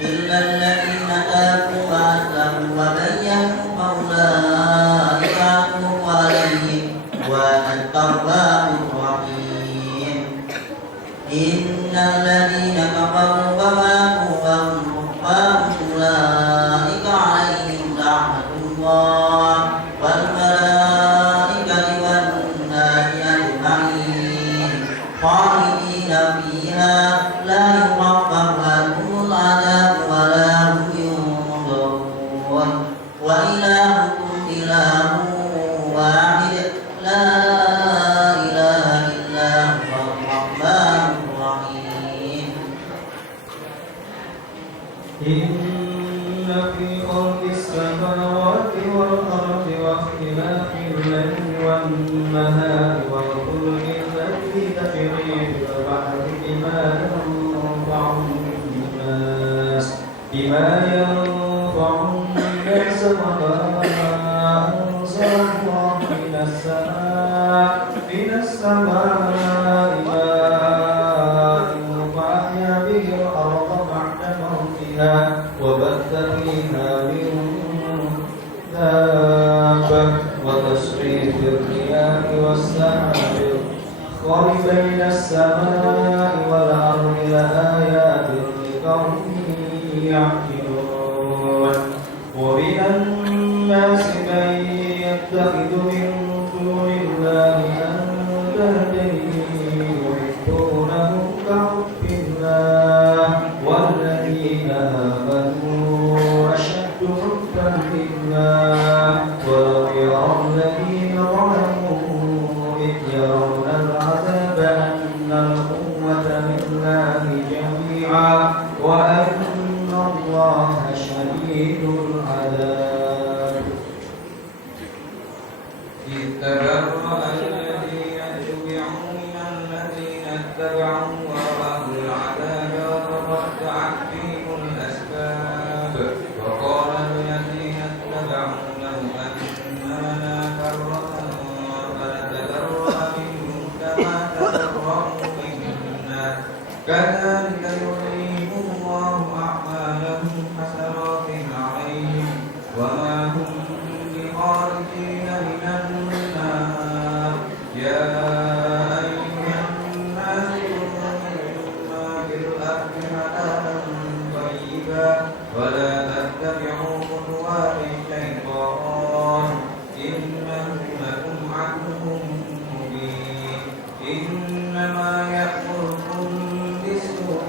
إلا الذين تابوا وأسلموا وبينوا فأولئك أتوب عليهم وأنا التواب الرحيم إن الذين كفروا وماتوا وهم كفار أولئك في خلق السماوات والأرض واختلاف الليل والنهار والفلك التي تجري في البحر بما ينفع الناس وما أنزل الله من السماء ماء فأحيا به الأرض بعد موتها وبث فيها من دابة وتصريف الرياح والسحاب الأخضر بين السماء والأرض لآيات لقوم يعقلون ومن الناس من يتخذ من دون الله أندادا يحبونهم كحب الله والذين آمنوا أشد حبا لله ولو يرى الذين ظلموا إذ يرون العذاب أن القوة لله جميعا وأن الله شديد العذاب إذ تبرأ الذين اتبعوا من الذين اتبعوا ورأوا العذاب وتقطعت بهم الأسباب وقال الذين اتبعوا لو أن لنا كرة فنتبرأ منهم كما تبرأوا منا كذلك يريهم الله أعمالهم حسرات عليهم وما هم بخارجين من النار يا أيها الناس كلوا مما في الأرض حلالا طيبا ولا تتبعوا خطوات الشيطان إنه لكم عدو مبين إنما يأمركم بالسوء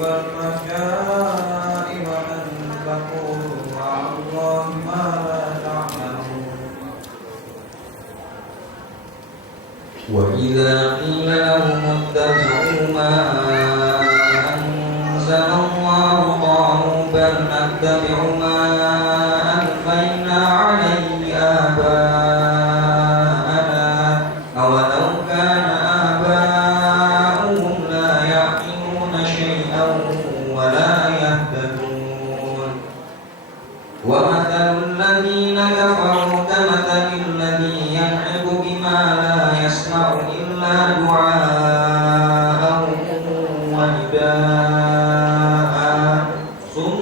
والفحشاء وأن تقولوا على الله ما لا تعلمون وإذا قيل لهم اتبعوا ما أنزل الله قالوا بل نتبع ما ألفينا عليه آباءنا أولو كان آباؤهم لا يعقلون شيئا ولا يهتدون ومثل الذين كفروا كمثل الذي ينعق بما لا يسمع إلا دعاء ونداء صم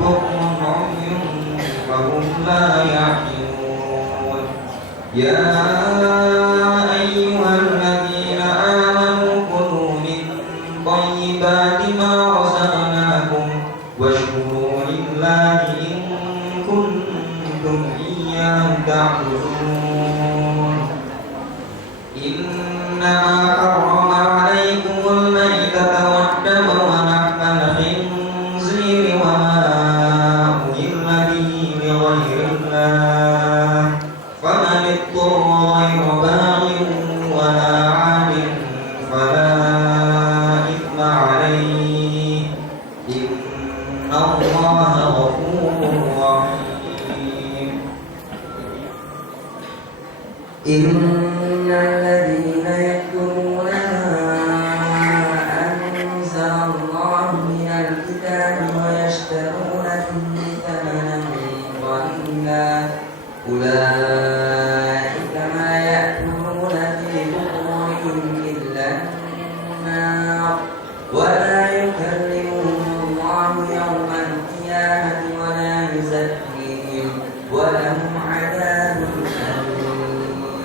بكم عمي فهم لا يعقلون يا أيها الذين آمنوا كلوا من طيبات ما رزقناكم واشكروا لله إن كنتم إياه تعبدون إنما حرم عليكم الميتة والدم ولحم الخنزير وما أهل به لغير الله فمن اضطر غير باغ ولا عاد فلا إثم عليه إن الله غفور رحيم إن الذين يكتمون ما أنزل الله من الكتاب ويشترون به ثمنا قليلا أولئك ما يأكلون في بطونهم إلا النار ولا يكلمهم الله يوم القيامة ولا يزكيهم ولهم عذاب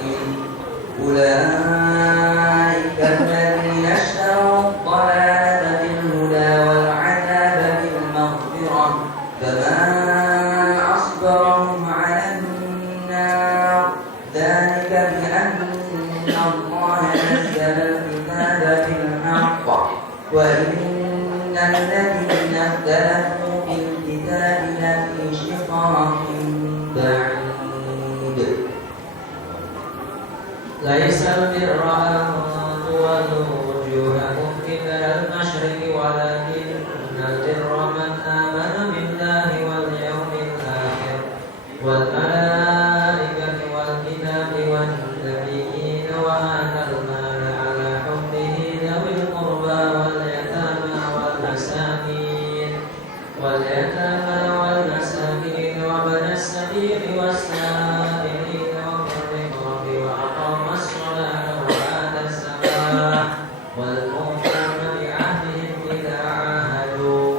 أليم أولئك الذين اشتروا الضلالة بالهدى والعذاب بالمغفرة فما أصبرهم على النار ذلك بأن الله نزل الكتاب بالحق وإن الذين اختلفوا في الكتاب لفي شقاق بعيد ليس البر أن تولوا وجوهكم قبل المشرق ولكن البر من آمن واليتامى والمساكين وابن السبيل والسائلين وفي الرقاب وأقام الصلاة وآتى الزكاة والموفون بعهدهم إذا عاهدوا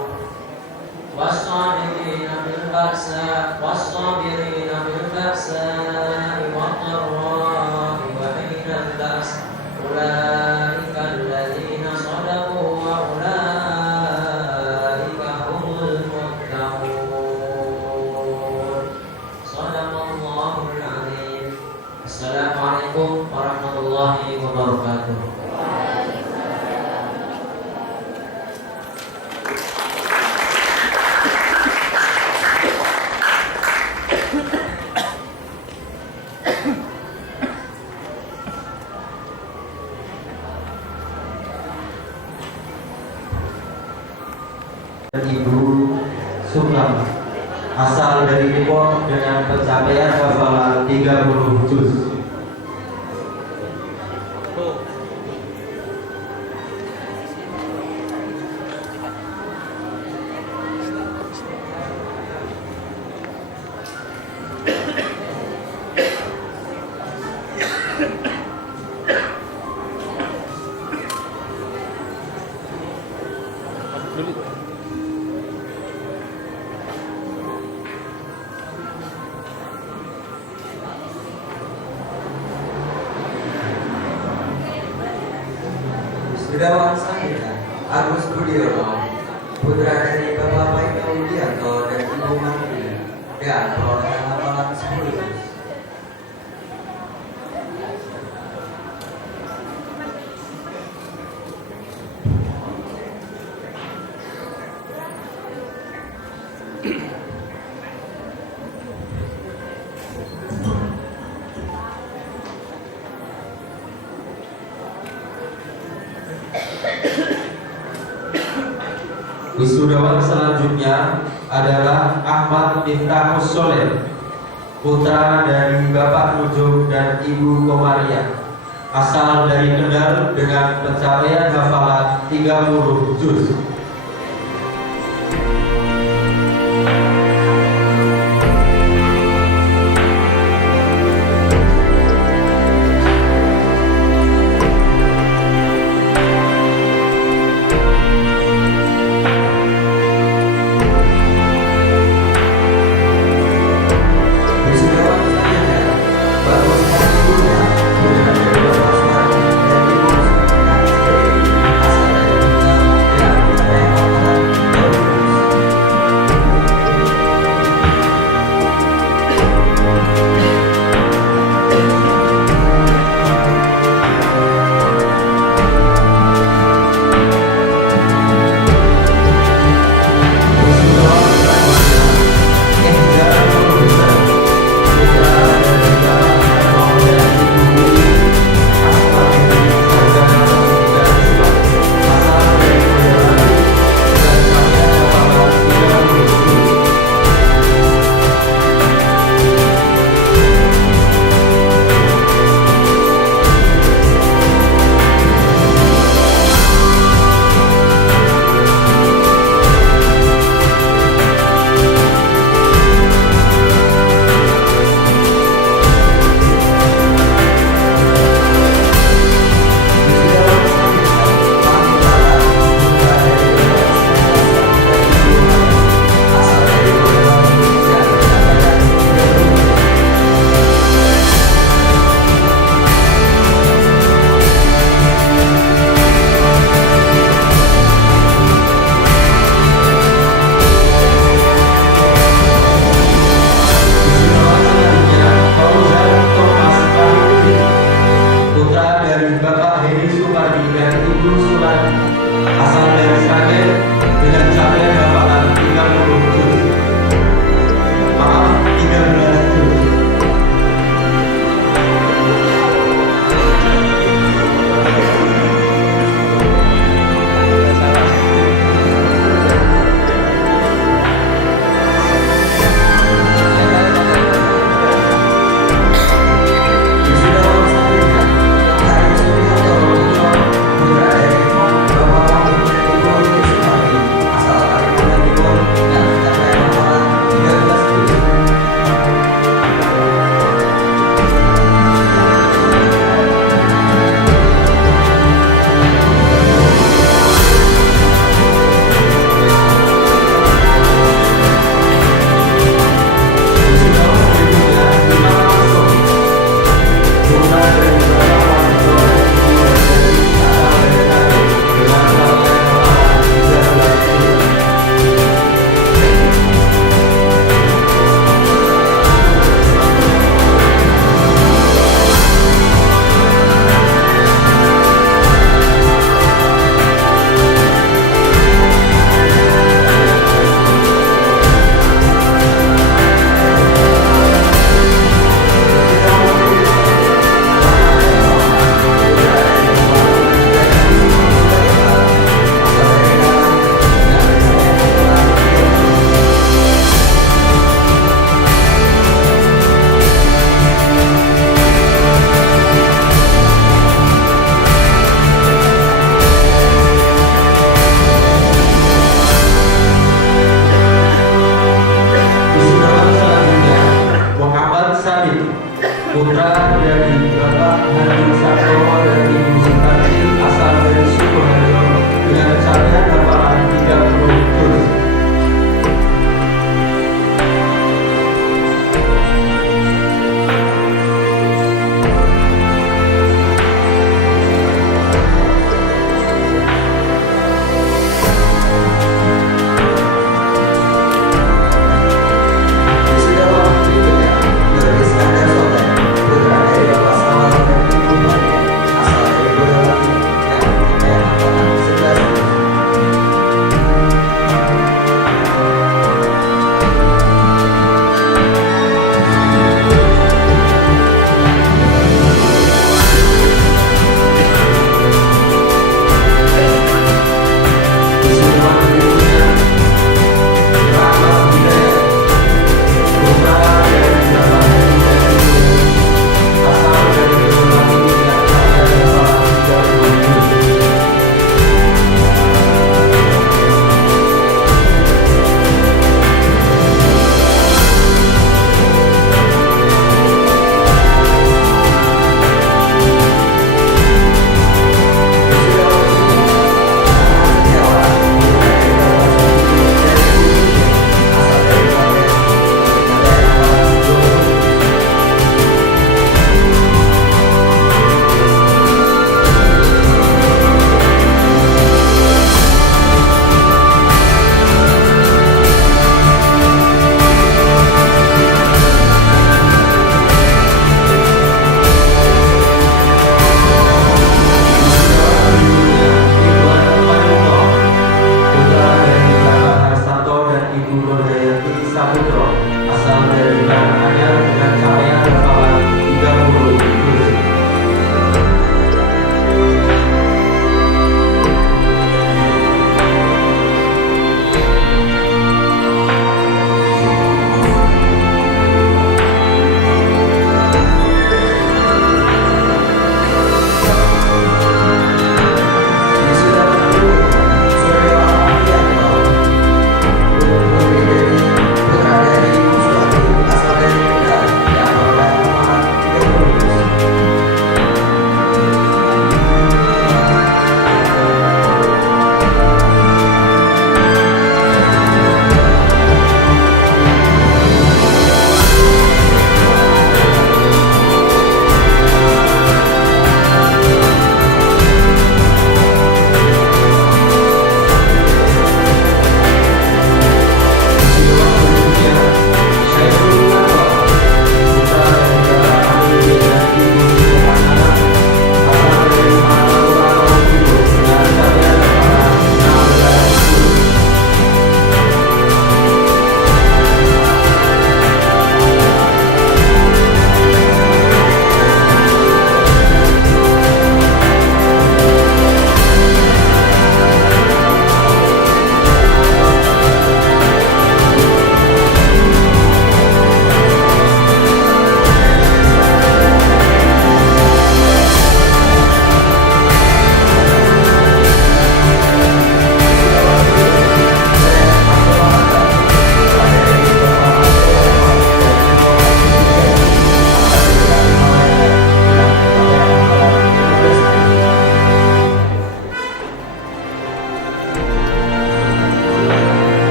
والصابرين بالبأساء والضراء وحين البأس أولئك الذين صدقوا وأولئك هم المتقون. صدق الله العظيم. السلام عليكم ورحمة الله وبركاته. Ibu Sukam asal dari Depok dengan pencapaian hafalan 30 juz. Wisudawan saya Agus Budiono, putra dari Bapak Michael Widianto dan Ibu Mantri, dan perolehan hafalan 10 juz. Wisudawan selanjutnya adalah Ahmad Miftahus Soleh, putra dari Bapak Nujum dan Ibu Komaria, asal dari Kendal dengan pencapaian hafalan 30 juz. Wisudawan selanjutnya Bagus Hasibuddha, putra dari Bapak Suwardi dan Ibu Sukarti, asal dari Kendal, dan putra dari Bapak Hadi Satrio dan Ibu Sintati asal dari Sukoharjo dengan capaian hafalan 30 juz. Wisudawan berikutnya Nur Iskandar Soleh, putra dari Bapak Salam dan Ibu Mati, asal dari Boyolali, yang mempunyai hafalan 11 juz. Wisudawan berikutnya Rahmat Hidayat, putra dari Bapak Hadi dan Ibu asal dari Boyolali yang capaian hafalan 30 juz. Putra dari Bapak Harsanto dan Ibu Nurhayati Saputro asal dari Karanganyar dengan capaian hafalan 30 juz. Wisudawan berikutnya Suryo Afianto, putra dari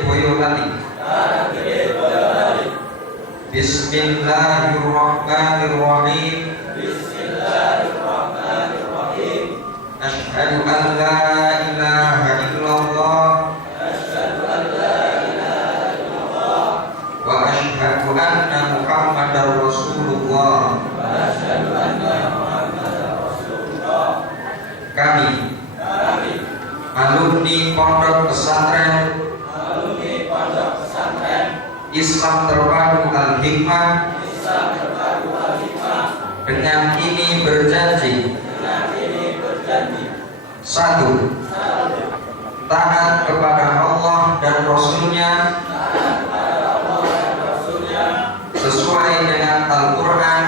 Boyolali. Bismillahirrahmanirrahim. Asyhadu an la ilaha illallah wa asyhadu anna Muhammadar Rasulullah. Kami alumni Pondok Pesantren Islam Terpadu Al-Hikmah dengan ini berjanji: 1. Taat kepada Allah dan Rasul-Nya sesuai dengan Al-Quran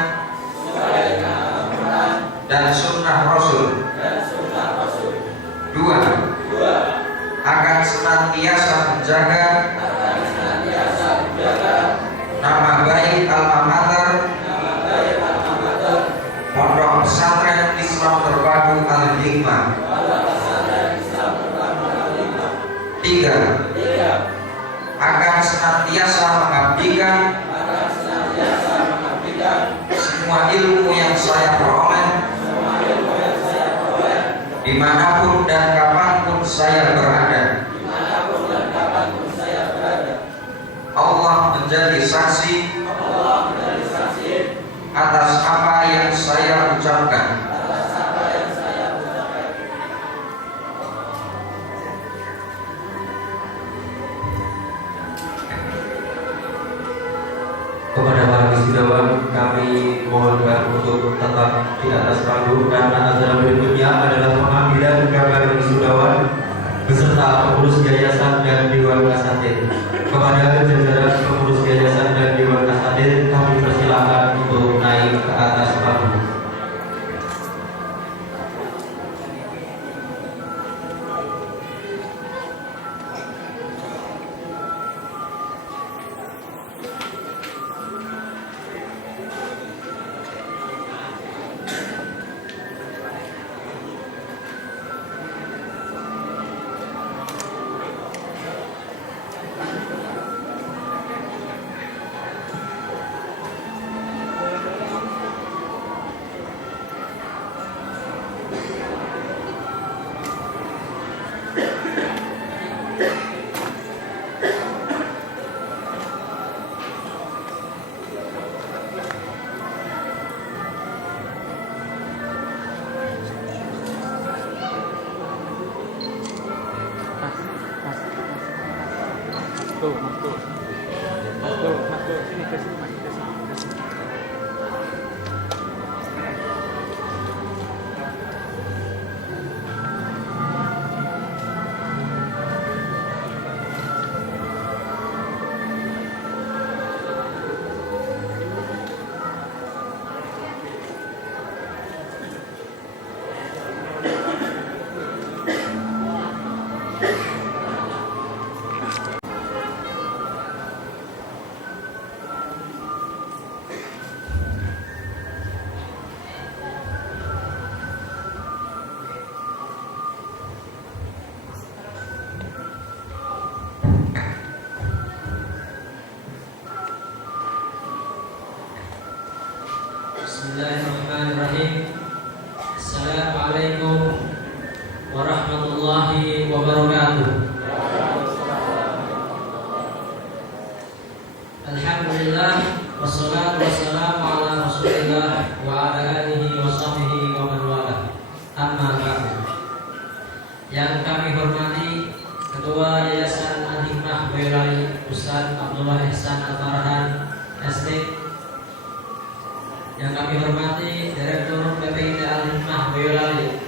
dan Sunnah Rasul. 2. Akan senantiasa menjaga nama baik alma mater Pondok Pesantren Islam Terpadu Al-Hikmah. 3. Akan senantiasa mengabdikan semua ilmu yang saya peroleh dimanapun dan kapanpun saya berada. Allah menjadi saksi atas apa yang saya ucapkan. Kepada para wisudawan, kami mohonkan untuk tetap di atas panggung karena acara berikutnya adalah pengambilan gambar wisudawan beserta pengurus yayasan dan dewan asatid. Kepada jajaran pengurus yayasan dan dewan asatid, kami persilakan untuk naik ke atas panggung. Bismillahirrahmanirrahim. Assalamualaikum warahmatullahi wabarakatuh. Alhamdulillah wassalatu wassalamu ala Rasulillah wa ala alihi wa sahbihi wa man wala. Amma ba'du. Yang kami hormati Ketua Yayasan Al-Hikmah Boyolali Ustaz Abdullah Ihsan Al-Farhan SD. Yang kami hormati Direktur PPID Al-Hikmah Boyolali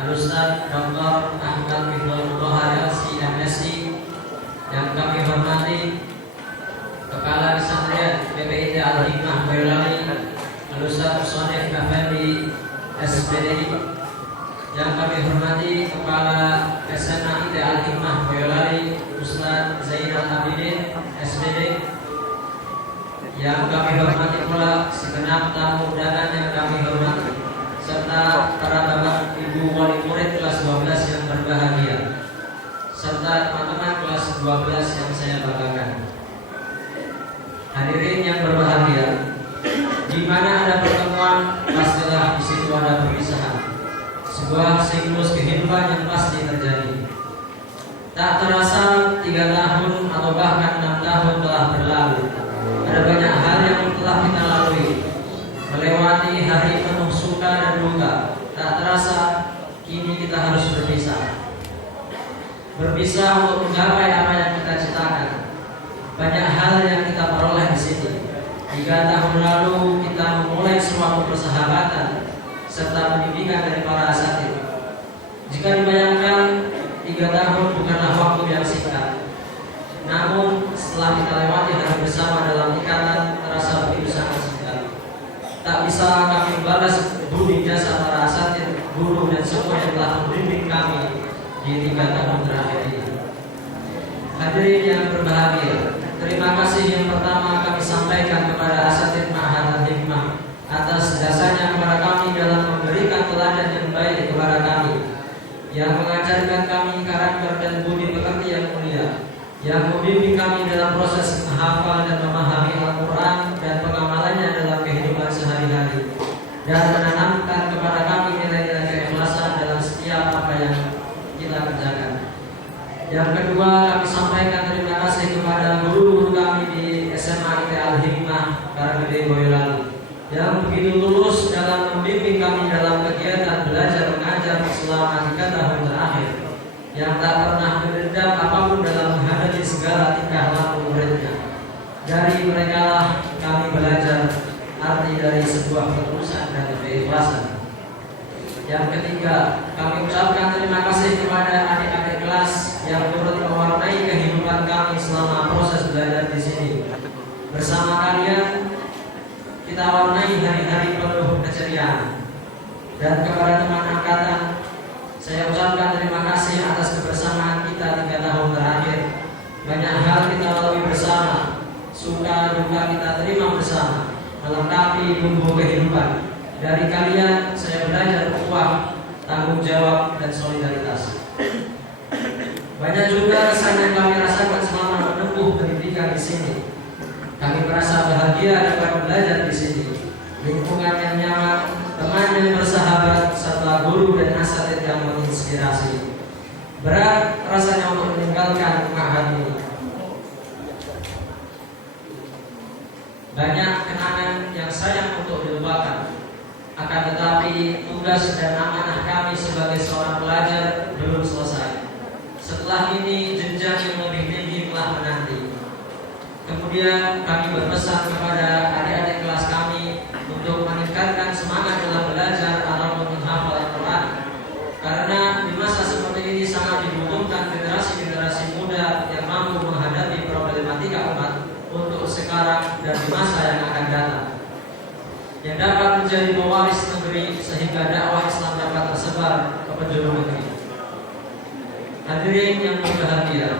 Al-Ustaz Dr. Ahmad Ibnu Muthahar LC MSc. Yang kami hormati Kepala Pesantren PPID Al-Hikmah Boyolali Al-Ustaz Shonif Effendi SPD. Yang kami hormati Kepala SMA Al-Hikmah Boyolali Ustaz Zainal Abidin SPD. Yang kami hormati pula segenap tamu undangan yang kami hormati, serta para bapak ibu wali murid kelas 12 yang berbahagia. serta teman-teman kelas 12 yang saya banggakan. Hadirin yang berbahagia, di mana ada pertemuan, pastilah di situ ada perpisahan. Sebuah siklus kehidupan yang pasti terjadi. Tak terasa 3 tahun atau bahkan 6 tahun telah berlalu. Ada banyak hal yang telah kita lalui, melewati hari penuh suka dan duka. Tak terasa kini kita harus berpisah. Berpisah untuk menggapai apa yang kita citakan. Banyak hal yang kita peroleh di sini. 3 tahun lalu kita memulai suatu persahabatan serta pendidikan dari para asatidz. Jika dibayangkan 3 tahun bukanlah waktu yang singkat. Namun setelah kita lewati hari bersama dalam ikatan terasa begitu sangat singkat. Tak bisa kami balas budi jasa para asatidz, guru dan semua yang telah membimbing kami di 3 tahun terakhir ini. Hadirin yang berbahagia, terima kasih yang pertama kami sampaikan kepada asatidz Ma'had Al-Hikmah atas jasanya kepada kami dalam memberikan teladan yang baik kepada kami, yang mengajarkan kami karakter dan budi pekerti yang mulia, yang membimbing kami dalam proses menghafal dan memahami Al-Quran dan pengamalannya dalam kehidupan sehari-hari, dan menanamkan kepada kami nilai-nilai keikhlasan dalam setiap apa yang kita kerjakan. Yang kedua, kami sampaikan terima kasih kepada guru-guru kami di SMA IT Al-Hikmah Karanggede Boyolali yang begitu tulus dalam membimbing kami dalam kegiatan belajar mengajar selama 3 tahun terakhir, yang tak pernah mendendam apapun dalam menghadapi segala tingkah laku muridnya. Dari mereka lah kami belajar arti dari sebuah ketulusan dan keikhlasan. Yang ketiga, kami ucapkan terima kasih kepada adik-adik kelas yang turut mewarnai kehidupan kami selama proses belajar di sini. Bersama kalian kita warnai hari-hari penuh keceriaan. Dan kepada teman angkatan, saya ucapkan terima kasih atas kebersamaan kita 3 tahun terakhir. Banyak hal kita lalui bersama, suka duka kita terima bersama, melengkapi bumbu kehidupan. Dari kalian saya belajar ukhuwah, tanggung jawab dan solidaritas. Banyak juga kesan yang kami rasakan selama menempuh pendidikan di sini. Kami merasa bahagia dapat belajar di sini. Lingkungan yang nyaman, teman yang bersahabat, serta guru dan asatidz yang menginspirasi. Berat rasanya untuk meninggalkan ma'had ini. Banyak kenangan yang sayang untuk dilupakan. Akan tetapi tugas dan amanah kami sebagai seorang pelajar belum selesai. Setelah ini jenjang yang lebih tinggi telah menanti. Kemudian kami berpesan kepada adik-adik kelas kami untuk meningkatkan semangat dalam belajar atau menghafal Al-Quran, karena di masa seperti ini sangat dibutuhkan generasi-generasi muda yang mampu menghadapi problematika umat untuk sekarang dan di masa yang akan datang, yang dapat menjadi pewaris negeri sehingga dakwah Islam dapat tersebar ke penjuru negeri. Hadirin yang berbahagia,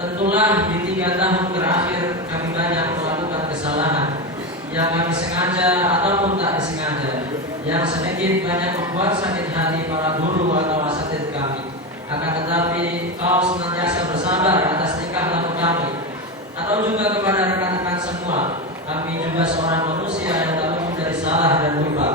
tentulah di 3 tahun terakhir kami banyak melakukan kesalahan yang kami sengaja ataupun tak disengaja, yang sedikit banyak membuat sakit hati para guru atau asatidz kami. Akan tetapi kau senantiasa bersabar atas tingkah laku kami, atau juga kepada rekan-rekan semua. Kami juga seorang manusia yang tak luput dari salah dan lupa.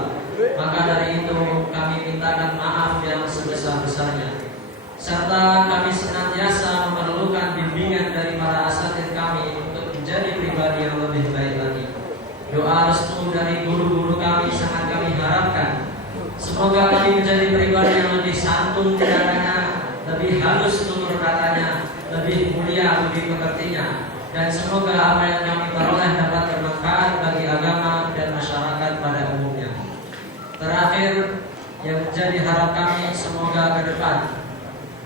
Maka dari itu kami mintakan maaf yang sebesar-besarnya. Serta kami senantiasa memerlukan bimbingan dari para asatidz kami untuk menjadi pribadi yang lebih baik lagi. Doa restu dari guru-guru kami sangat kami harapkan. Semoga kami menjadi pribadi yang lebih santun tindakannya, lebih halus tutur katanya, lebih mulia budi pekertinya, dan semoga apa yang kami peroleh dapat bermanfaat bagi agama dan masyarakat pada umumnya. Terakhir, yang menjadi harap kami semoga ke depan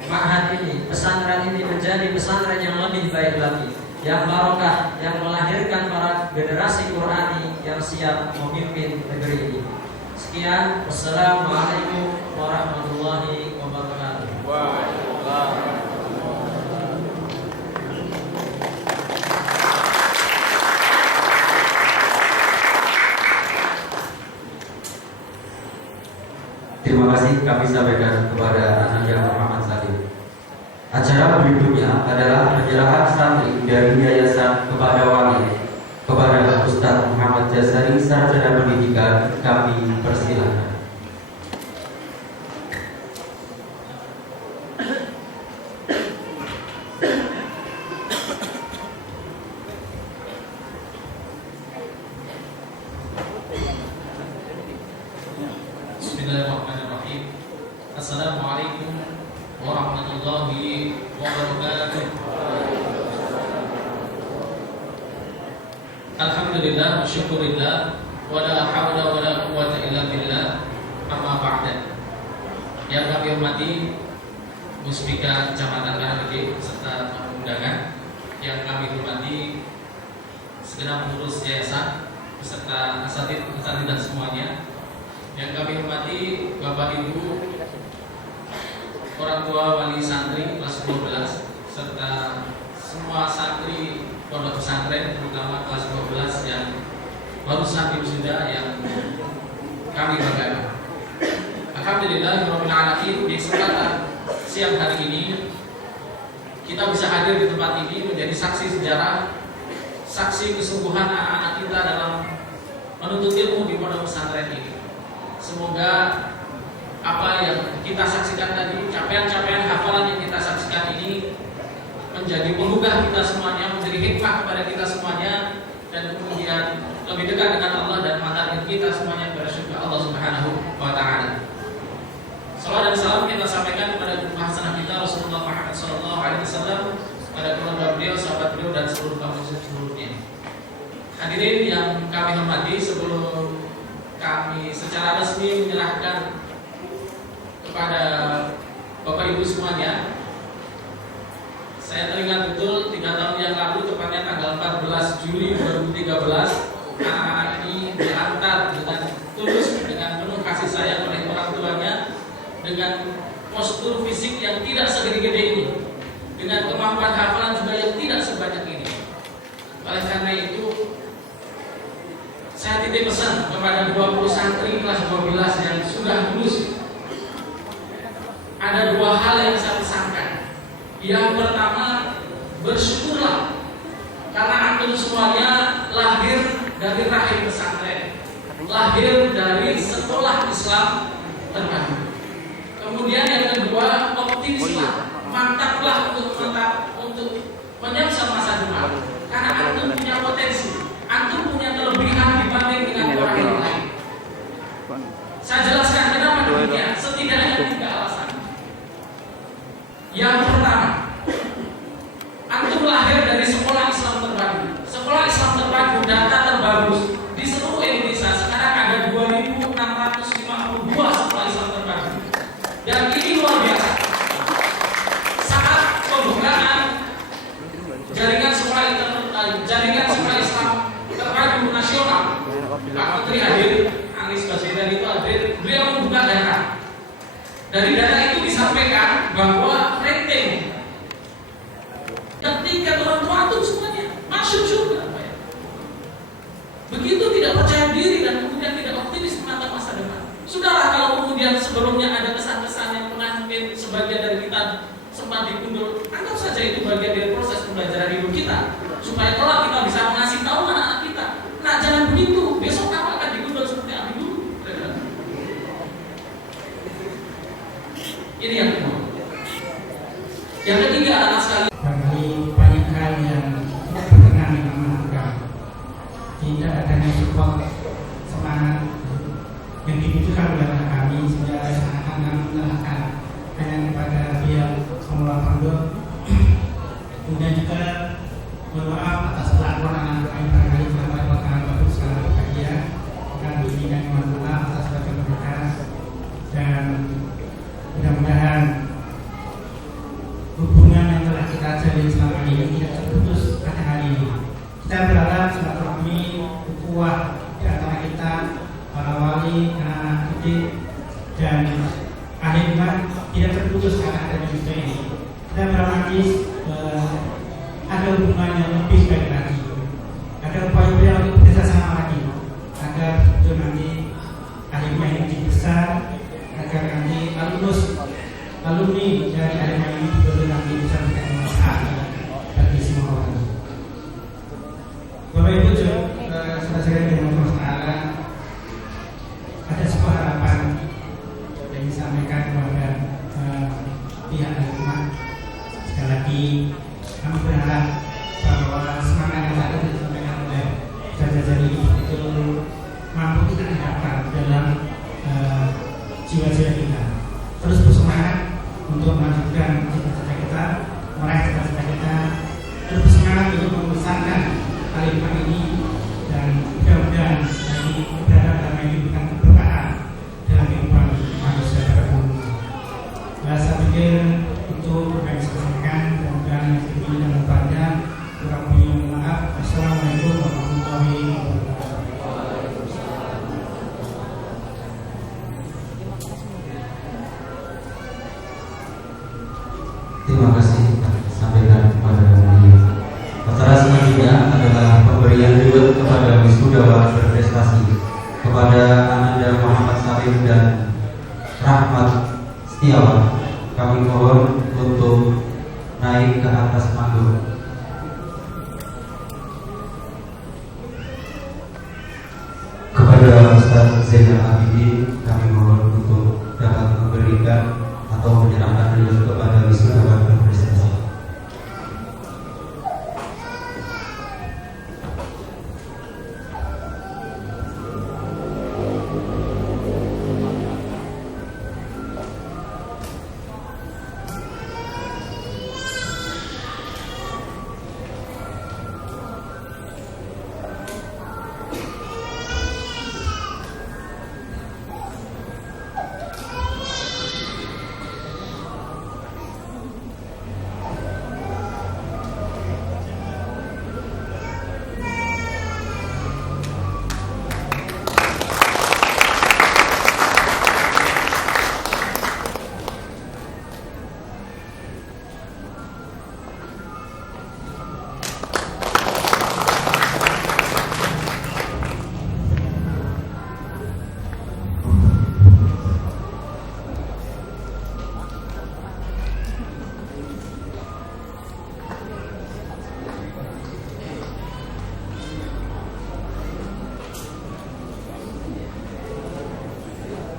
ma'had ini, pesantren ini menjadi pesantren yang lebih baik lagi, yang barokah, yang melahirkan para generasi Qurani yang siap memimpin negeri ini. Sekian, wassalamualaikum warahmatullahi wabarakatuh. Terima kasih kami sampaikan kepada anak yang Muhammad Salim. Acara berikutnya adalah penyerahan santri dari yayasan kepada wali kepada Ustadz Muhammad Jasari, Sarjana Pendidikan. Kami persilakan. Bismillahirrahmanirrahim. Assalamualaikum warahmatullahi wabarakatuh. Alhamdulillah wa syukurillah wa la hawla wa la quwwata illa billah. Amma ba'da. Yang kami hormati Muspika Kecamatan Karanggede serta tamu undangan, yang kami hormati segenap pengurus yayasan beserta asatid dan semuanya, yang kami hormati Bapak Ibu orang tua wali santri kelas 12 serta semua santri pondok pesantren terutama kelas 12 yang barusan wisuda yang kami banggakan. Alhamdulillah rabbil alamin, di kesempatan siang hari ini kita bisa hadir di tempat ini menjadi saksi sejarah, saksi kesungguhan anak-anak kita dalam menuntut ilmu di pondok pesantren ini. Semoga apa yang kita saksikan tadi, capaian-capaian hafalan yang kita saksikan ini menjadi penggugah kita semuanya, menjadi hikmah kepada kita semuanya, dan kemudian lebih dekat dengan Allah dan mengantarkan kita semuanya kepada surga Allah Subhanahu wa Ta'ala. Salawat dan salam kita sampaikan kepada guru hasanah kita Rasulullah Muhammad SAW, pada keluarga beliau, sahabat beliau, dan seluruh kaum muslim seluruhnya. Hadirin yang kami hormati, sebelum kami secara resmi menyerahkan kepada Bapak Ibu semuanya, saya teringat betul 3 tahun yang lalu, tepatnya tanggal 14 Juli 2013, anak-anak ini diantar dengan tulus, dengan penuh kasih sayang oleh orang tuanya, dengan postur fisik yang tidak segede-gede ini, dengan kemampuan hafalan juga yang tidak sebanyak ini. Oleh karena itu, saya titip pesan kepada 20 santri kelas 12 yang sudah lulus. Ada 2 hal yang saya pesankan. Yang pertama, bersyukurlah karena antum semuanya lahir dari rahim pesantren, lahir dari sekolah Islam terpadu. Kemudian yang kedua, optimislah, mantaplah untuk menyiapkan masa depan, karena antum punya potensi, antum punya kelebihan dibanding dengan orang yang lain. Saya jelaskan kenapa demikian. Setidaknya 3 alasan. Yang pertama, antum lahir dari sekolah Islam terpadu. Sekolah Islam terpadu, data terbaru di seluruh Indonesia sekarang ada 2.652 sekolah Islam terpadu. Dan ini luar biasa. Saat pembukaan jaringan sekolah Islam terpadu nasional, Pak Menteri hadir, Anies Baswedan itu hadir, beliau membuka data. Dari data itu disampaikan bahwa rating dan tingkat orang tua itu semuanya masuk surga. Begitu tidak percaya diri dan kemudian tidak optimis menatap masa depan. Sudahlah kalau kemudian sebelumnya ada kesan-kesan yang pernah mungkin sebagian dari kita sempat dikundur, anggap saja itu bagian dari proses pembelajaran hidup kita, supaya kelak kita bisa mengasih tahu anak-anak kita. Nah, jangan begitu, besok kamu akan dikundur seperti Abi dulu. Ini yang kedua. Yang ketiga, anak sekali, bagi banyak hal yang tidak berkenan dengan agama, tidak adanya support semangat yang dibutuhkan oleh kami, sehingga seakan-akan menyerahkan hanya kepada pihak pengelola pondok. Kemudian juga mohon maaf atas kelakuan anak kami barangkali selama waktu bagus secara bahagia, dan kami mohon maaf atas bagian mereka, dan mudah-mudahan hubungan yang telah kita jalin selama ini tidak terputus pada hari ini. Kita berharap silaturahmi ukhuwah di antara kita, para wali, anak-anak didik, dan ahli iman tidak terputus karena ada juga ini. Kita berharap ada hubungan yang lebih baik lagi, ada upaya untuk bekerjasama lagi, agar itu nanti ahli iman yang lebih besar, agar nanti alumnus alumni dari Arema ini betul-betul nanti bisa memberikan manfaat bagi semua orang. Bapak Ibu, saudara-saudara yang bersalah, ada sebuah harapan yang disampaikan kepada pihak Arema. Sekali lagi kami berharap bahwa semangat yang tadi disampaikan oleh saudara-saudara ini betul mampu kita terapkan dalam jiwa-jiwa kita. Terus bersemangat untuk melanjutkan cita-cita kita, meraih cita-cita kita, terus bersemangat untuk membesarkan kalimat ini, dan mudah-mudahan ini berharap dalam kehidupan keberkahan dalam kehidupan manusia pada umumnya. Saya pikir itu yang saya sampaikan, dan ini dan panjang. Kurang lebih mohon maaf. Assalamualaikum warahmatullahi wabarakatuh. Terima kasih sampaikan kepada beliau. Acara selanjutnya adalah pemberian reward kepada wisudawan berprestasi kepada Ananda Muhammad Salim dan Rahmat Setiawan. Kami mohon untuk naik ke atas panggung. Kepada Ustaz Zainal Abidin, kami mohon untuk dapat memberikan atau menyerahkan reward kepada wisudawan berprestasi.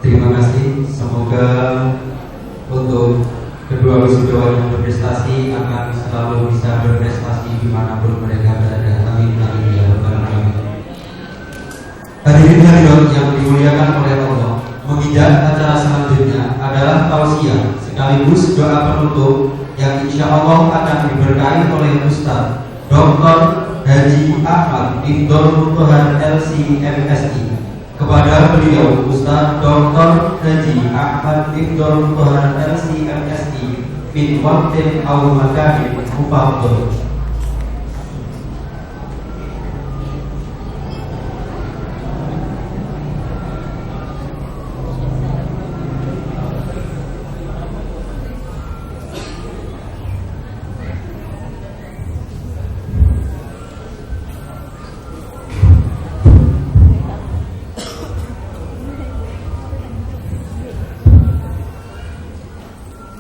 Terima kasih. Semoga untuk kedua wisudawan yang berprestasi akan selalu bisa berprestasi dimanapun mereka berada. Amin amin ya rabbal alamin. Hadirin hadirat yang dimuliakan oleh Allah, menginjak acara selanjutnya adalah tausiah sekaligus doa penutup yang insya Allah akan diberkahi oleh Ustaz Dr. Haji Ahmad Ifdhol Muntohar LC MSI. Kepada beliau Ustaz Dr. Haji Ahmad Ifdhol Muntohar LC MSI bin Waqtin Aw Makanin Mufaddal.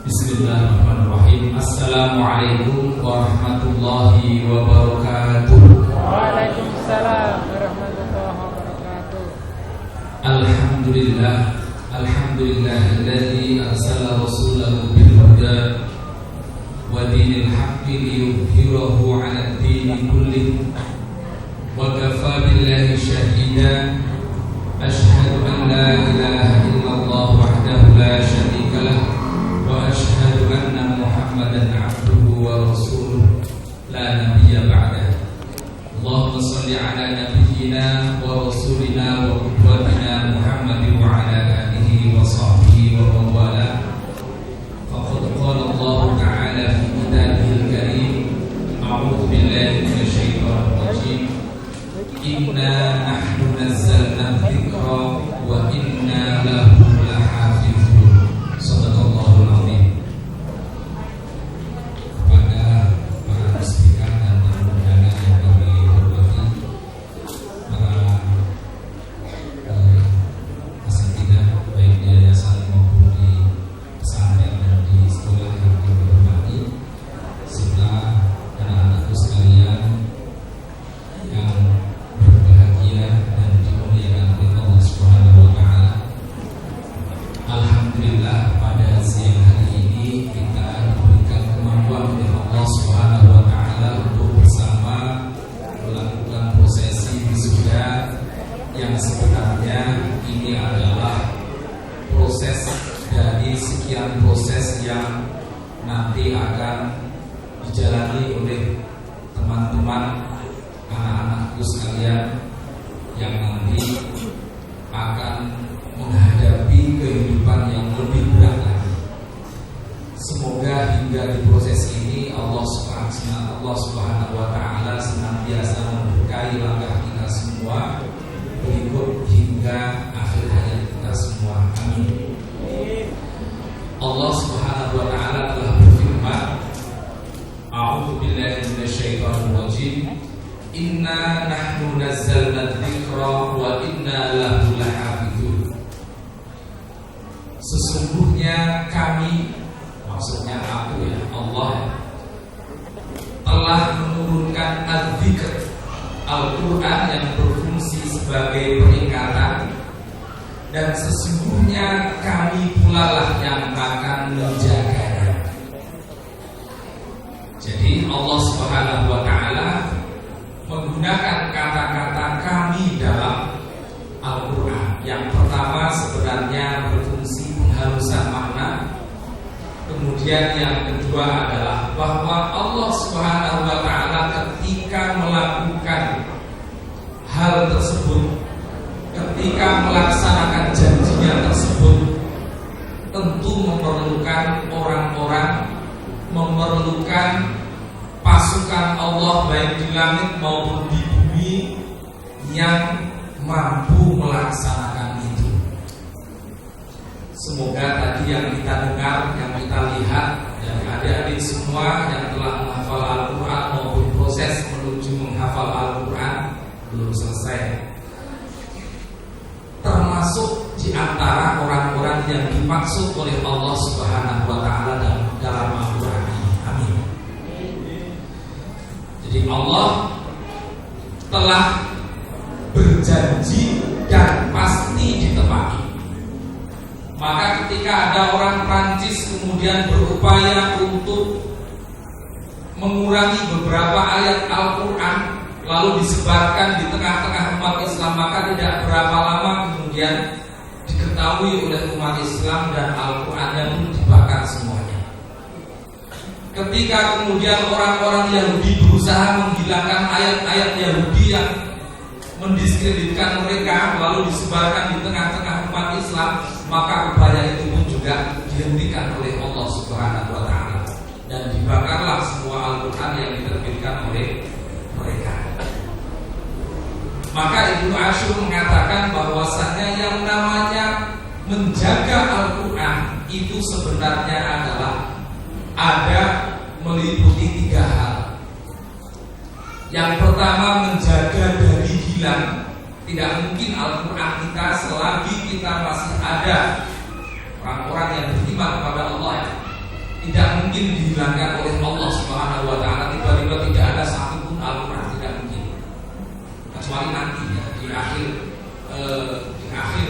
Bismillahirrahmanirrahim. Assalamualaikum warahmatullahi wabarakatuh. Waalaikumsalam warahmatullahi wabarakatuh. Alhamdulillah, alhamdulillahilladzi arsala rasulahu bil huda wa dinil haqqi liyudhhirahu 'ala ad-dini kullih wa kafa billahi shahida. Asyhadu an la ilaha illallah wahdahu la syarika lah wa asyhadu anna Muhammadan 'abduhu wa rasuluh la nabiyya ba'dah. Allahumma shalli 'ala nabiyyina wa rasulina wa qudwatina Muhammadin wa 'ala alihi wa sahbihi wa wala. Faqad qala Allah ta'ala fi kitabihil karim, a'udzu billahi minasy syaithanir rajim. Inna nahnu nazzalna dzikra wa inna lahu lahafizun. Shadaqallahul azim. Kepada para speaker dan tamu undangan yang kami hormati, para asatidzah baik di yayasan maupun di pesantren dan di sekian proses yang nanti akan dijalani oleh teman-teman anak-anakku sekalian yang nanti akan menghadapi kehidupan yang lebih berat lagi. Semoga hingga di proses ini Allah Subhanahu wa Ta'ala senantiasa memberkahi langkah kita semua berikut hingga akhir hayat kita semua. Amin. Allah Subhanahu wa Ta'ala telah berfirman, A'udzu billahi minasyaitonir rajim. Inna nahnu nazzalna dzikra wa inna lahu lahafizun. Sesungguhnya kami, maksudnya aku ya, Allah telah menurunkan az-dzikr, Al-Quran yang berfungsi sebagai peringatan, dan sesungguhnya kami pula lah yang akan menjaganya. Jadi Allah Subhanahu wa Ta'ala menggunakan kata-kata kami dalam Al-Quran. Yang pertama sebenarnya berfungsi penghalusan makna. Kemudian yang kedua adalah bahwa Allah Subhanahu wa Ta'ala ketika melakukan hal tersebut, ketika melaksanakan janjinya tersebut, tentu memerlukan orang-orang, memerlukan pasukan Allah baik di langit maupun di bumi yang mampu melaksanakan itu. Semoga tadi yang kita dengar, yang kita lihat dari adik-adik semua yang telah menghafal Al-Quran maupun proses menuju menghafal Al-Quran belum selesai, termasuk di antara orang-orang yang dimaksud oleh Allah Subhanahu wa Ta'ala dalam Al-Quran ini. Amin. Jadi Allah telah berjanji dan pasti ditepati. Maka ketika ada orang Prancis kemudian berupaya untuk mengurangi beberapa ayat Al-Quran lalu disebarkan di tengah-tengah umat Islam, maka tidak berapa lama kemudian diketahui oleh umat Islam dan Al-Qurannya pun dibakar semuanya. Ketika kemudian orang-orang Yahudi berusaha menghilangkan ayat-ayat Yahudi yang mendiskreditkan mereka lalu disebarkan di tengah-tengah umat Islam, maka upaya itu pun juga dihentikan oleh Allah Subhanahu wa Ta'ala dan dibakarlah semua Al-Quran yang diterbitkan oleh mereka. Maka Ibnu Asyur mengatakan bahwasannya yang namanya menjaga Al-Quran itu sebenarnya adalah ada meliputi 3 hal. Yang pertama, menjaga dari hilang. Tidak mungkin Al-Quran kita selagi kita masih ada orang-orang yang beriman kepada Allah ya, tidak mungkin dihilangkan oleh Allah Subhanahu wa Ta'ala. Tiba-tiba tidak ada satupun Al-Quran, tidak mungkin. Kecuali nanti ya, di akhir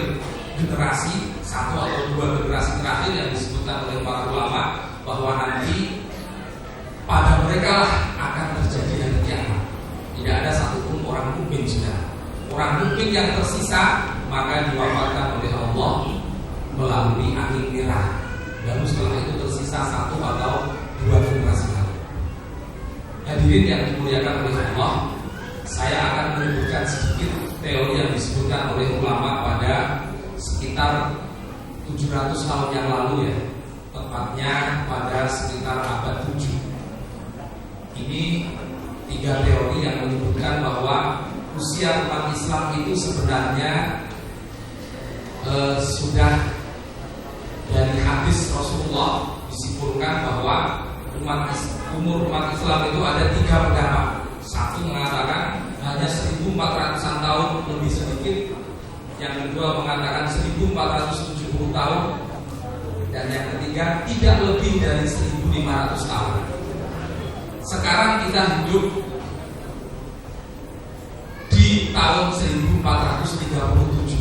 generasi, 1 atau 2 generasi terakhir yang disebutkan oleh para ulama, bahwa nanti pada mereka lah akan terjadi hari kiamat. Tidak ada satupun orang mukmin sudah. Orang mukmin yang tersisa maka diwafatkan oleh Allah melalui angin merah. Baru setelah itu tersisa 1 atau 2 generasi lagi. Hadirin yang dimuliakan oleh Allah, saya akan menyebutkan sedikit teori yang disebutkan oleh ulama pada sekitar 700 tahun yang lalu ya, tepatnya pada sekitar abad 7. Ini 3 teori yang menyebutkan bahwa usia umat Islam itu sebenarnya sudah dari hadis Rasulullah disimpulkan bahwa umur umat Islam itu ada 3 pendapat. Satu mengatakan hanya 1400-an tahun lebih sedikit, yang kedua mengatakan 1470 tahun, dan yang ketiga tidak lebih dari 1500 tahun. Sekarang kita hidup di tahun 1437.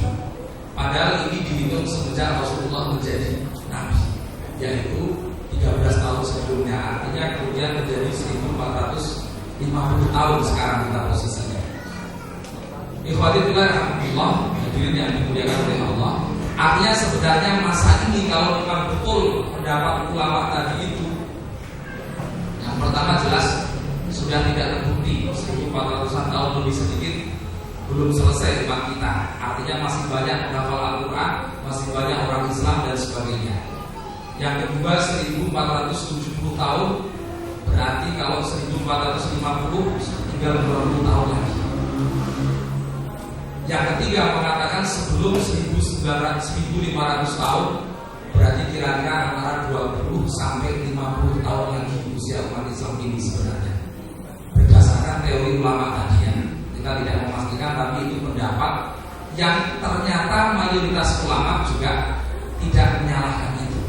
Padahal ini dihitung semenjak Rasulullah menjadi Nabi, yaitu 13 tahun sebelumnya. Artinya kemudian menjadi 1450 tahun sekarang kita posisinya. Ikhwati fillah, alhamdulillah, hadirin yang dimuliakan oleh Allah. Artinya sebenarnya masa ini kalau memang betul pendapat ulama tadi itu, yang pertama jelas sudah tidak terbukti, 1400-an tahun lebih sedikit belum selesai umat kita. Artinya masih banyak penghafal Al-Quran, masih banyak orang Islam dan sebagainya. Yang kedua 1470 tahun, berarti kalau 1450 tinggal 20 tahun lagi. Yang ketiga mengatakan sebelum 1500 tahun, berarti kira-kira antara 20 sampai 50 tahun lagi usia umat Islam ini sebenarnya. Berdasarkan teori ulama tadi ya, kita tidak memastikan, tapi itu pendapat yang ternyata mayoritas ulama juga tidak menyalahkan itu.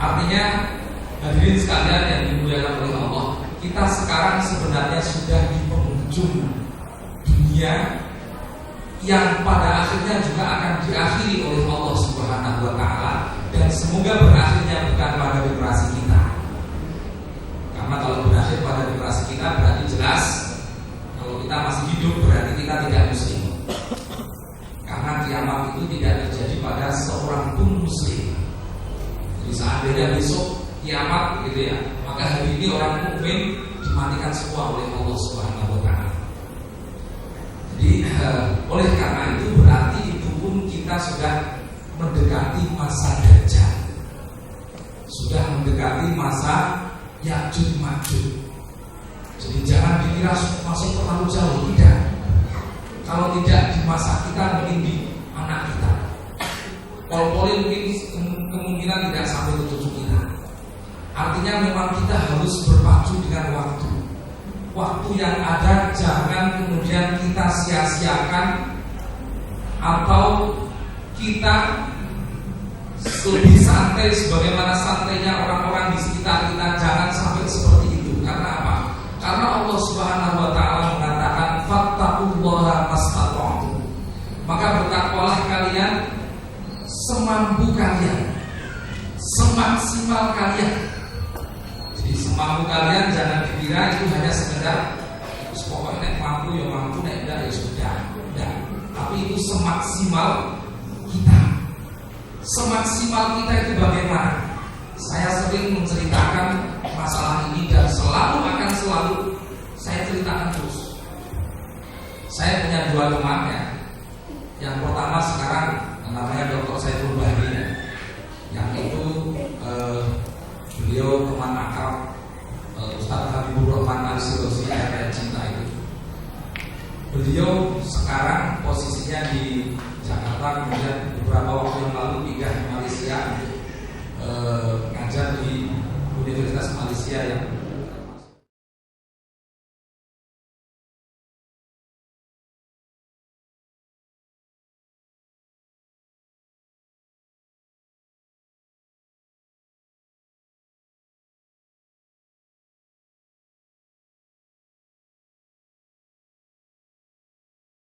Artinya hadirin sekalian yang dimuliakan oleh Allah, kita sekarang sebenarnya sudah di penghujung dunia yang pada akhirnya juga akan diakhiri oleh Allah Subhanahu wa Ta'ala, dan semoga berakhirnya bukan pada generasi kita. Karena kalau berakhir pada generasi kita berarti jelas kalau kita masih hidup berarti kita tidak muslim. Karena kiamat itu tidak terjadi pada seorang pun muslim. Jadi seandainya besok kiamat gitu ya, maka hari ini orang mukmin dimatikan semua oleh Allah Subhanahu wa Ta'ala. Jadi oleh karena itu berarti itu pun kita sudah mendekati masa Dajjal, sudah mendekati masa Ya'juj Ma'juj. Jadi jangan dikira masuk terlalu jauh, tidak. Kalau tidak di masa kita, mungkin di anak kita. Pol-polin mungkin kemungkinan tidak sampai ke cucu kita. Artinya memang kita harus berpacu dengan waktu. Waktu yang ada jangan kemudian kita sia-siakan, atau kita lebih santai sebagaimana santainya orang-orang di sekitar kita. Jangan sampai seperti itu. Karena apa? Karena Allah Subhanahu wa Ta'ala mengatakan fattaqullaha mastata'tum. Maka bertakwalah kalian semampu kalian, semaksimal kalian. Jadi semampu kalian, jangan dikira itu hanya sekedar pokoknya nek mampu ya mampu, nek enggak ya sudah. Enggak. Tapi itu semaksimal kita. Semaksimal kita itu bagaimana? Saya sering menceritakan masalah ini dan selalu saya ceritakan terus. Saya punya dua teman ya. Yang pertama sekarang namanya Dr. Saiful Bahri ya. Yang itu beliau teman akrab Ustaz Habibur Rahman Al-Sirosi yang cinta itu. Beliau sekarang posisinya di Jakarta, kemudian beberapa waktu yang lalu pindah ke Malaysia untuk ngajar di Universitas Malaysia yang